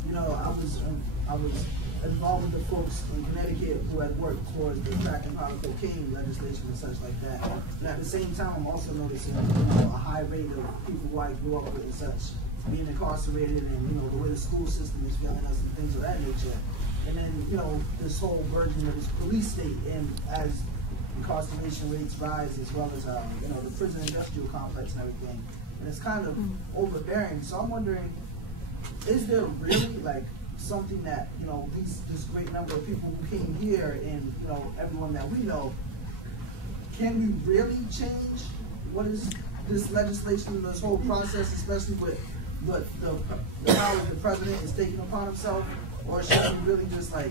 you know, I was involved with the folks in Connecticut who had worked towards the crack and powder cocaine legislation and such like that. And at the same time, I'm also noticing, you know, a high rate of people who I grew up with and such being incarcerated, and you know the way the school system is failing us and things of that nature. And then, you know, this whole version of this police state, and as incarceration rates rise, as well as you know, the prison industrial complex and everything, and it's kind of overbearing. So I'm wondering, is there really like something that, you know, this great number of people who came here, and you know, everyone that we know, can we really change what is this legislation and this whole process, especially with the powers the president is taking upon himself, or should we really just like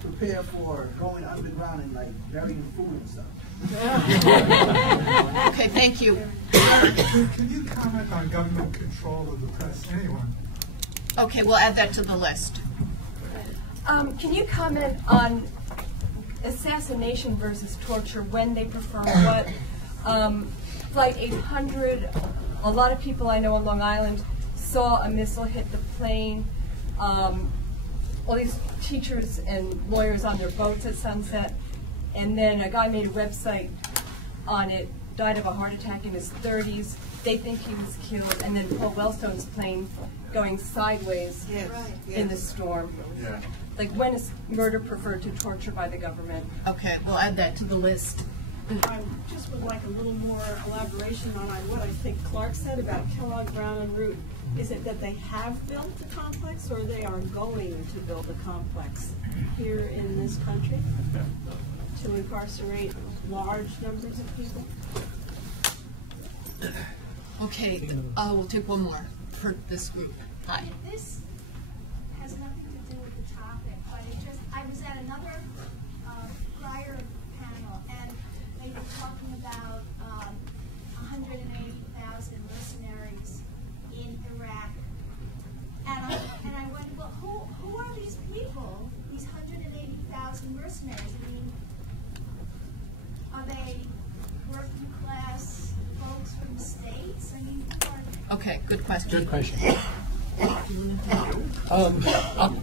prepare for going underground and like burying food and stuff? Okay, thank you. Can you comment on government control of the press? Anyone? Okay, we'll add that to the list. Can you comment on assassination versus torture, when they prefer what? Flight 800, a lot of people I know on Long Island saw a missile hit the plane. All these teachers and lawyers on their boats at sunset. and then a guy made a website on it, died of a heart attack in his 30s. They think he was killed, and then Paul Wellstone's plane going sideways in the storm. Yeah. Like, when is murder preferred to torture by the government? Okay, we'll add that to the list. I just would like a little more elaboration on what I think Clark said about Kellogg, Brown, and Root. Is it that they have built a complex, or they are going to build a complex here in this country to incarcerate large numbers of people? Okay, we'll take one more for this group. Hi. This has nothing to do with the topic, but I was at another prior panel, and they were talking about 180,000 mercenaries in Iraq. And I went, well, who are these people, these 180,000 mercenaries? I mean, are they working class folks from the States? I mean, who are... Okay, good question. Good question.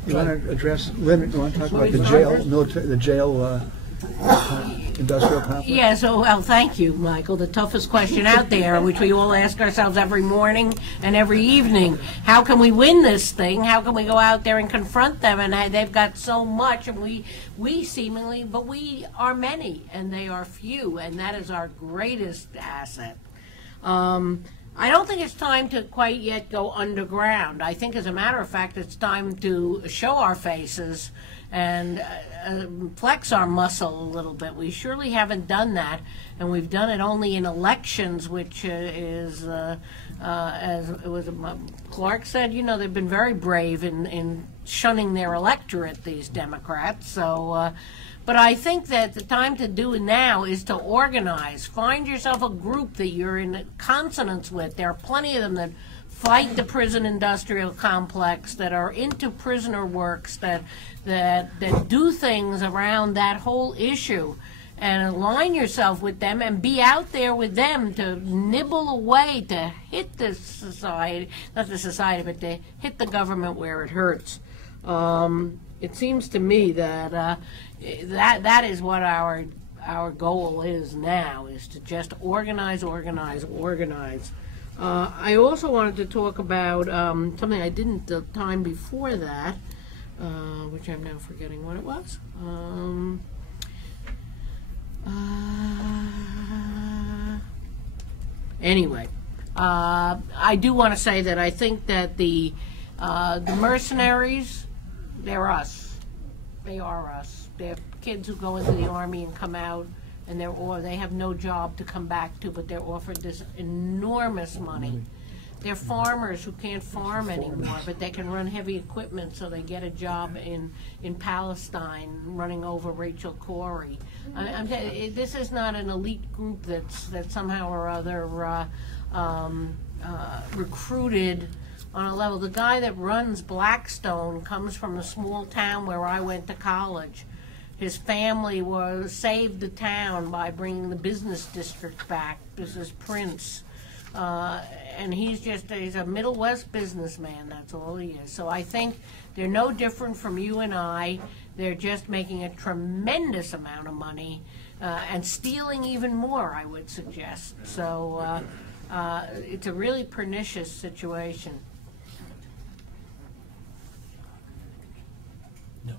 You want to address, Lynn, you want to talk about the jail, industrial complex? Yes, well, thank you, Michael. The toughest question out there, which we all ask ourselves every morning and every evening. How can we win this thing? How can we go out there and confront them? And they've got so much, and we seemingly, but we are many, and they are few, and that is our greatest asset. I don't think it's time to quite yet go underground. I think, as a matter of fact, it's time to show our faces and flex our muscle a little bit. We surely haven't done that, and we've done it only in elections, which is, as it was Clark said, you know, they've been very brave in shunning their electorate, these Democrats. So, but I think that the time to do it now is to organize. Find yourself a group that you're in consonance with. There are plenty of them that fight the prison industrial complex, that are into prisoner works, that do things around that whole issue, and align yourself with them and be out there with them to nibble away, to hit the society, not the society, but to hit the government where it hurts. It seems to me that that is what our goal is now, is to just organize. I also wanted to talk about something I didn't the time before that, which I'm now forgetting what it was. Anyway, I do want to say that I think that the mercenaries, they're us. They are us. They're kids who go into the Army and come out, and they have no job to come back to, but they're offered this enormous money. They're farmers who can't farm anymore, but they can run heavy equipment, so they get a job in Palestine, running over Rachel Corrie. This is not an elite group that somehow or other recruited on a level. The guy that runs Blackstone comes from the small town where I went to college. His family saved the town by bringing the business district back. This is Prince. And he's a Middle West businessman, that's all he is. So I think they're no different from you and I. They're just making a tremendous amount of money and stealing even more, I would suggest. So it's a really pernicious situation. No.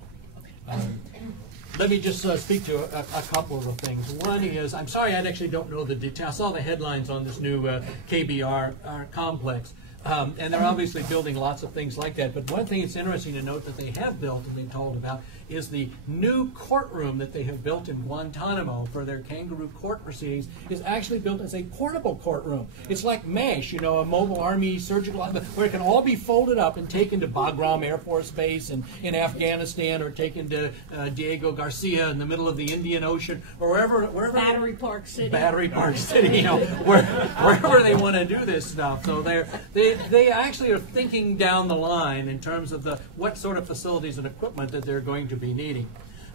Let me just speak to a couple of things. One is, I'm sorry, I actually don't know the details. I saw the headlines on this new KBR complex, and they're obviously building lots of things like that. But one thing it's interesting to note that they have built and been told about is the new courtroom that they have built in Guantanamo for their kangaroo court proceedings is actually built as a portable courtroom. It's like MASH, you know, a mobile army surgical, where it can all be folded up and taken to Bagram Air Force Base in Afghanistan, or taken to Diego Garcia in the middle of the Indian Ocean, or wherever. Battery Park City. Battery Park City, you know, wherever they want to do this stuff. So they actually are thinking down the line in terms of what sort of facilities and equipment that they're going to be needing.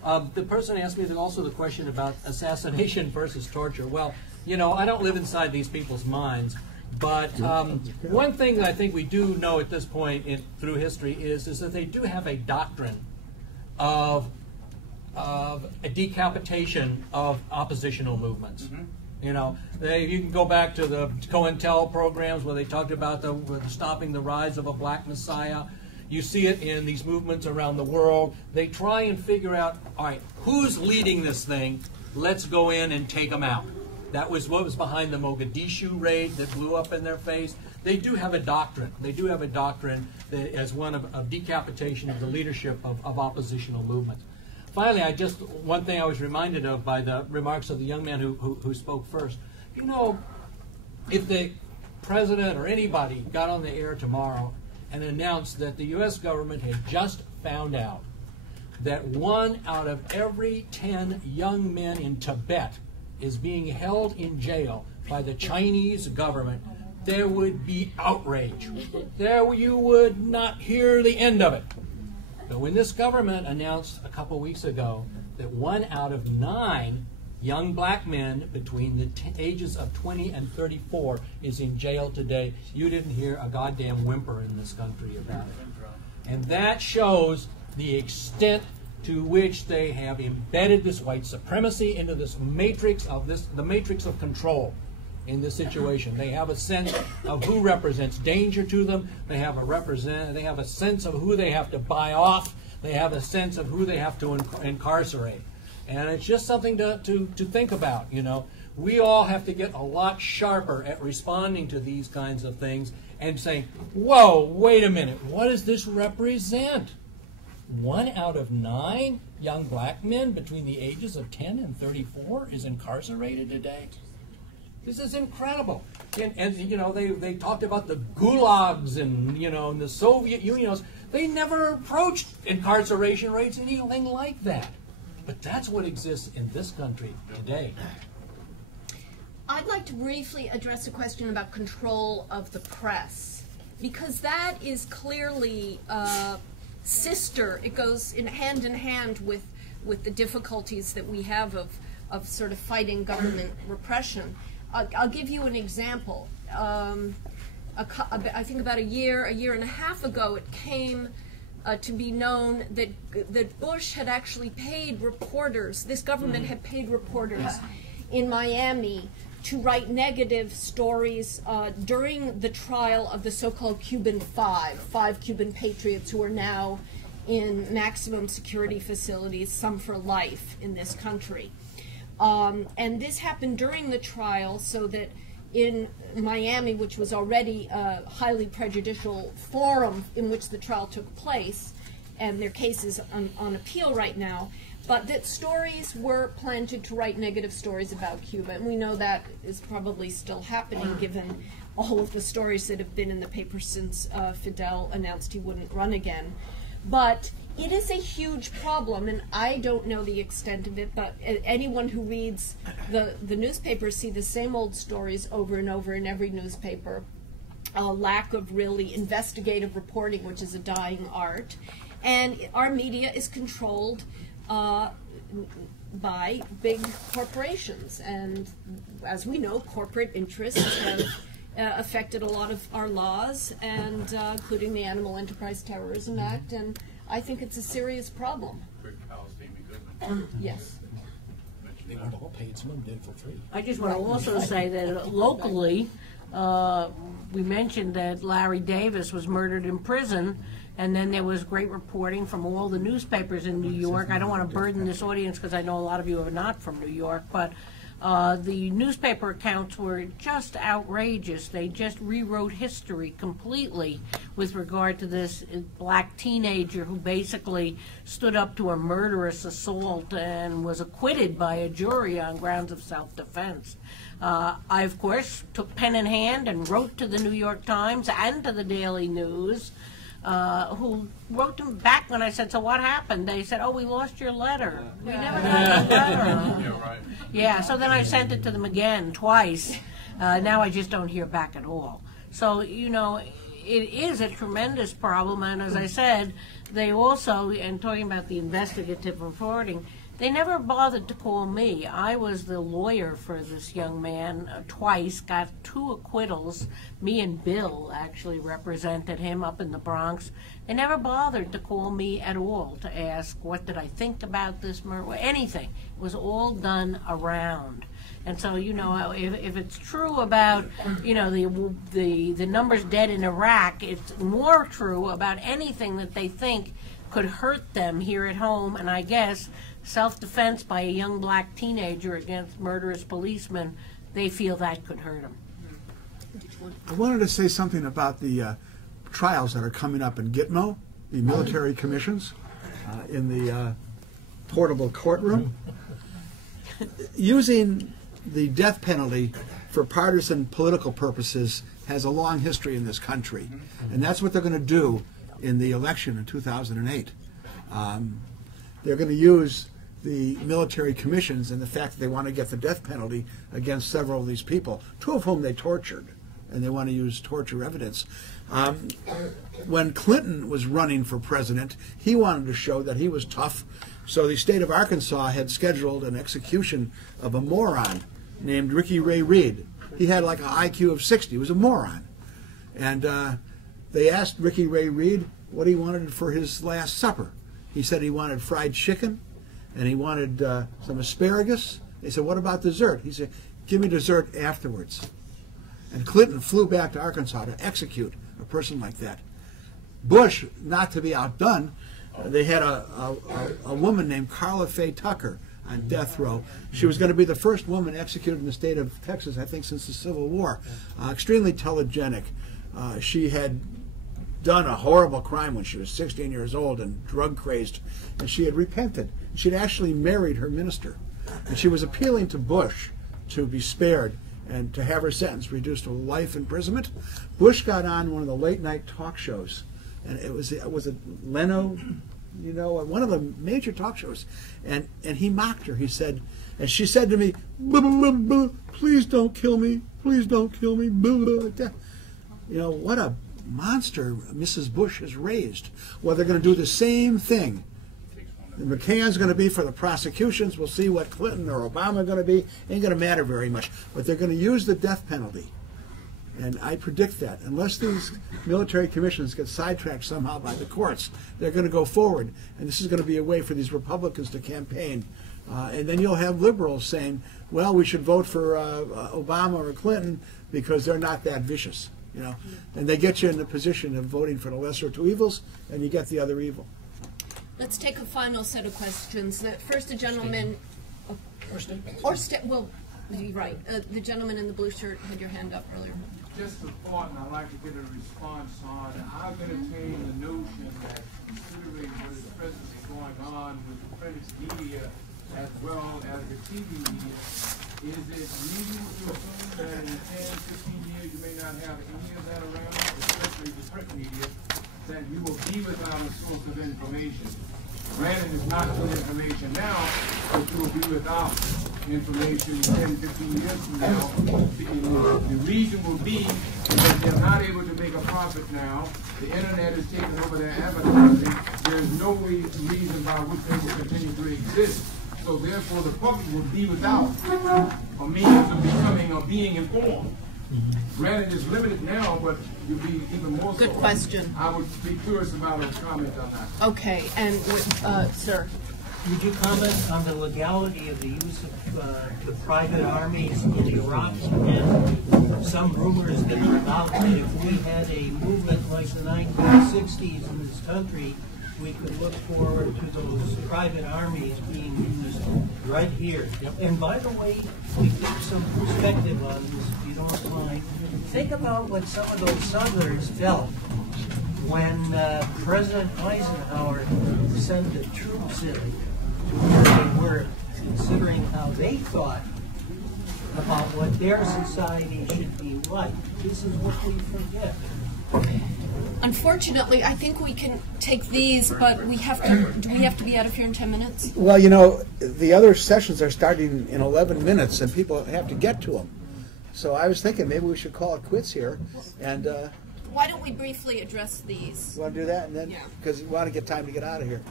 The person asked me also the question about assassination versus torture. Well, you know, I don't live inside these people's minds, but one thing that I think we do know at this point through history is that they do have a doctrine of of a decapitation of oppositional movements. You know, you can go back to the COINTEL programs where they talked about stopping the rise of a black messiah. You see it in these movements around the world. They try and figure out, all right, who's leading this thing? Let's go in and take them out. That was what was behind the Mogadishu raid that blew up in their face. They do have a doctrine. They do have a doctrine that, as one of decapitation of the leadership of oppositional movements. Finally, one thing I was reminded of by the remarks of the young man who spoke first. You know, if the president or anybody got on the air tomorrow and announced that the U.S. government had just found out that 1 out of every 10 young men in Tibet is being held in jail by the Chinese government, there would be outrage. There you would not hear the end of it. But when this government announced a couple weeks ago that 1 out of 9 young black men between the ages of 20 and 34 is in jail today, you didn't hear a goddamn whimper in this country about it. And that shows the extent to which they have embedded this white supremacy into this matrix of the matrix of control in this situation. They have a sense of who represents danger to them. They have a sense of who they have to buy off. They have a sense of who they have to incarcerate. And it's just something to think about, you know. We all have to get a lot sharper at responding to these kinds of things and saying, whoa, wait a minute, what does this represent? 1 out of 9 young black men between the ages of 10 and 34 is incarcerated today. This is incredible. And you know, they talked about the gulags and, you know, in the Soviet Union. They never approached incarceration rates, anything like that. But that's what exists in this country today. I'd like to briefly address a question about control of the press, because that is clearly it goes hand in hand with the difficulties that we have of sort of fighting government repression. I'll give you an example. I think about a year and a half ago, it came to be known that Bush had actually paid reporters, this government had paid reporters in Miami to write negative stories during the trial of the so-called Cuban five Cuban patriots who are now in maximum security facilities, some for life, in this country. And this happened during the trial, so that in Miami, which was already a highly prejudicial forum in which the trial took place, and their case is on appeal right now, but that stories were planted to write negative stories about Cuba. And we know that is probably still happening, given all of the stories that have been in the paper since Fidel announced he wouldn't run again. But it is a huge problem, and I don't know the extent of it, but anyone who reads the newspapers see the same old stories over and over in every newspaper. A lack of really investigative reporting, which is a dying art. And our media is controlled by big corporations. And as we know, corporate interests have affected a lot of our laws, and including the Animal Enterprise Terrorism Act. And I think it's a serious problem. Yes. They would all paid someone did for free. I just want to also say that locally, we mentioned that Larry Davis was murdered in prison, and then there was great reporting from all the newspapers in New York. I don't want to burden this audience because I know a lot of you are not from New York, but the newspaper accounts were just outrageous. They just rewrote history completely with regard to this black teenager who basically stood up to a murderous assault and was acquitted by a jury on grounds of self-defense. I, of course, took pen in hand and wrote to the New York Times and to the Daily News, who wrote them back when I said, so what happened? They said, oh, we lost your letter. We never got the letter. Yeah, right. Yeah, so then I sent it to them again twice. Now I just don't hear back at all. So, you know, it is a tremendous problem, and as I said, they also, and talking about the investigative reporting, They never bothered to call me. I was the lawyer for this young man twice, got 2 acquittals. Me and Bill actually represented him up in the Bronx. They never bothered to call me at all to ask what did I think about this murder, anything. It was all done around. And so, you know, if it's true about, you know, the numbers dead in Iraq, it's more true about anything that they think could hurt them here at home. And I guess self-defense by a young black teenager against murderous policemen, they feel that could hurt them. I wanted to say something about the trials that are coming up in Gitmo, the military commissions, in the portable courtroom. Using the death penalty for partisan political purposes has a long history in this country, and that's what they're going to do in the election in 2008. They're going to use the military commissions and the fact that they want to get the death penalty against several of these people, 2 of whom they tortured, and they want to use torture evidence. When Clinton was running for president, he wanted to show that he was tough, so the state of Arkansas had scheduled an execution of a moron named Ricky Ray Reed. He had like an IQ of 60. He was a moron. And they asked Ricky Ray Reed what he wanted for his last supper. He said he wanted fried chicken, and he wanted some asparagus. They said, what about dessert? He said, give me dessert afterwards. And Clinton flew back to Arkansas to execute a person like that. Bush, not to be outdone, they had a woman named Carla Faye Tucker on death row. She was going to be the first woman executed in the state of Texas, I think, since the Civil War. Extremely telegenic. She had done a horrible crime when she was 16 years old and drug crazed, and she had repented. She'd actually married her minister, and she was appealing to Bush to be spared and to have her sentence reduced to life imprisonment. Bush got on one of the late night talk shows, and it was a Leno, you know, one of the major talk shows, and he mocked her. He said, and she said to me, blah, blah, blah, please don't kill me, please don't kill me, blah, blah, like that. You know, what a monster Mrs. Bush has raised. Well, they're going to do the same thing. McCann's going to be for the prosecutions. We'll see what Clinton or Obama are going to be. Ain't going to matter very much. But they're going to use the death penalty. And I predict that unless these military commissions get sidetracked somehow by the courts, they're going to go forward. And this is going to be a way for these Republicans to campaign. And then you'll have liberals saying, well, we should vote for Obama or Clinton because they're not that vicious. You know, and they get you in the position of voting for the lesser of 2 evils, and you get the other evil. Let's take a final set of questions. First, the gentleman, right. The gentleman in the blue shirt had your hand up earlier. Just a thought, and I'd like to get a response on. I've entertained the notion that, considering what is presently going on with the print media as well as the TV media, is it reasonable to assume that in 10, 15 years you may not have any of that around, especially the print media, that you will be without a source of information? Granted, it's not good information now, but you will be without information 10, 15 years from now. The reason will be that they're not able to make a profit now. The internet is taking over their advertising. There's no reason by which they will continue to exist. So therefore, the public will be without a means of becoming or being informed. Granted, it's limited now, but you'll be even more so. Good question. I would be curious about a comment on that. Okay, and sir. Would you comment on the legality of the use of the private armies in Iraq? And some rumors that are about that if we had a movement like the 1960s in this country, we could look forward to those private armies being used right here. And by the way, we get some perspective on this, if you don't mind. Think about what some of those Southerners felt when President Eisenhower sent the troops in to where they were, considering how they thought about what their society should be like. This is what we forget. Unfortunately, I think we can take these, but we have to. Do we have to be out of here in 10 minutes? Well, you know, the other sessions are starting in 11 minutes, and people have to get to them. So I was thinking maybe we should call it quits here, and. Why don't we briefly address these? You want to do that, and then because we want to get time to get out of here.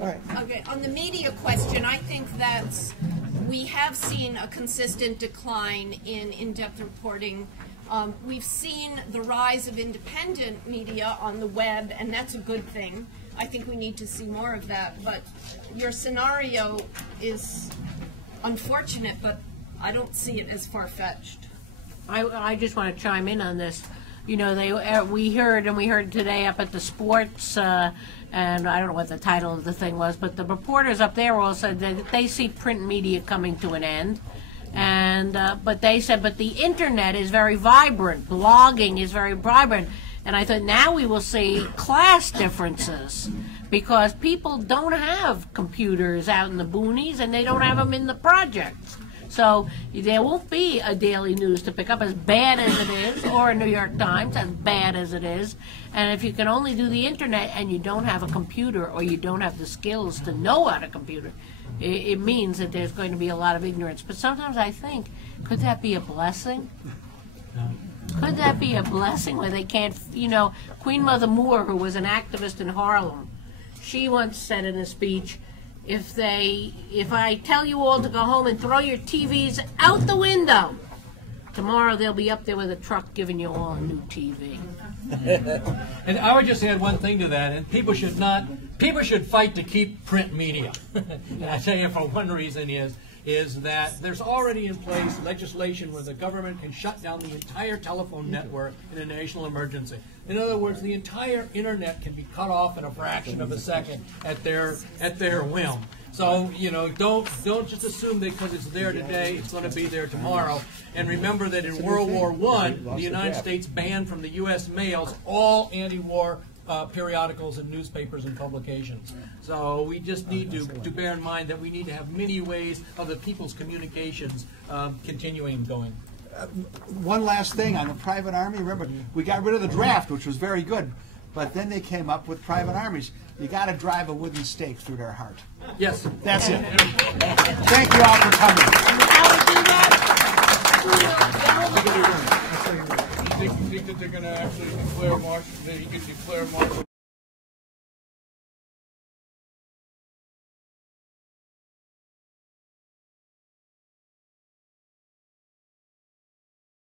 All right. Okay, on the media question, I think that we have seen a consistent decline in in-depth reporting. We've seen the rise of independent media on the web, and that's a good thing. I think we need to see more of that. But your scenario is unfortunate, but I don't see it as far-fetched. I just want to chime in on this. You know, we heard today up at the sports, and I don't know what the title of the thing was, but the reporters up there all said that they see print media coming to an end. And but they said, but the internet is very vibrant. Blogging is very vibrant. And I thought now we will see class differences because people don't have computers out in the boonies and they don't have them in the projects. So there won't be a daily news to pick up, as bad as it is, or a New York Times, as bad as it is. And if you can only do the internet and you don't have a computer or you don't have the skills to know how to computer, it means that there's going to be a lot of ignorance. But sometimes I think, could that be a blessing? Could that be a blessing where they can't, you know, Queen Mother Moore, who was an activist in Harlem, she once said in a speech, if I tell you all to go home and throw your TVs out the window, tomorrow they'll be up there with a truck giving you all a new TV. And I would just add one thing to that, and people should fight to keep print media. And I tell you, for one reason is that there's already in place legislation where the government can shut down the entire telephone network in a national emergency. In other words, the entire internet can be cut off in a fraction of a second at their whim. So, you know, don't just assume that because it's there today, it's going to be there tomorrow. And remember that in World War I, the United States banned from the U.S. mails all anti-war periodicals and newspapers and publications. So we just need to bear in mind that we need to have many ways of the people's communications continuing going. One last thing on the private army. Remember, we got rid of the draft, which was very good, but then they came up with private armies. You got to drive a wooden stake through their heart. Yes. That's it. Thank you all for coming. Do you think that they're going to actually declare martial? That he could declare martial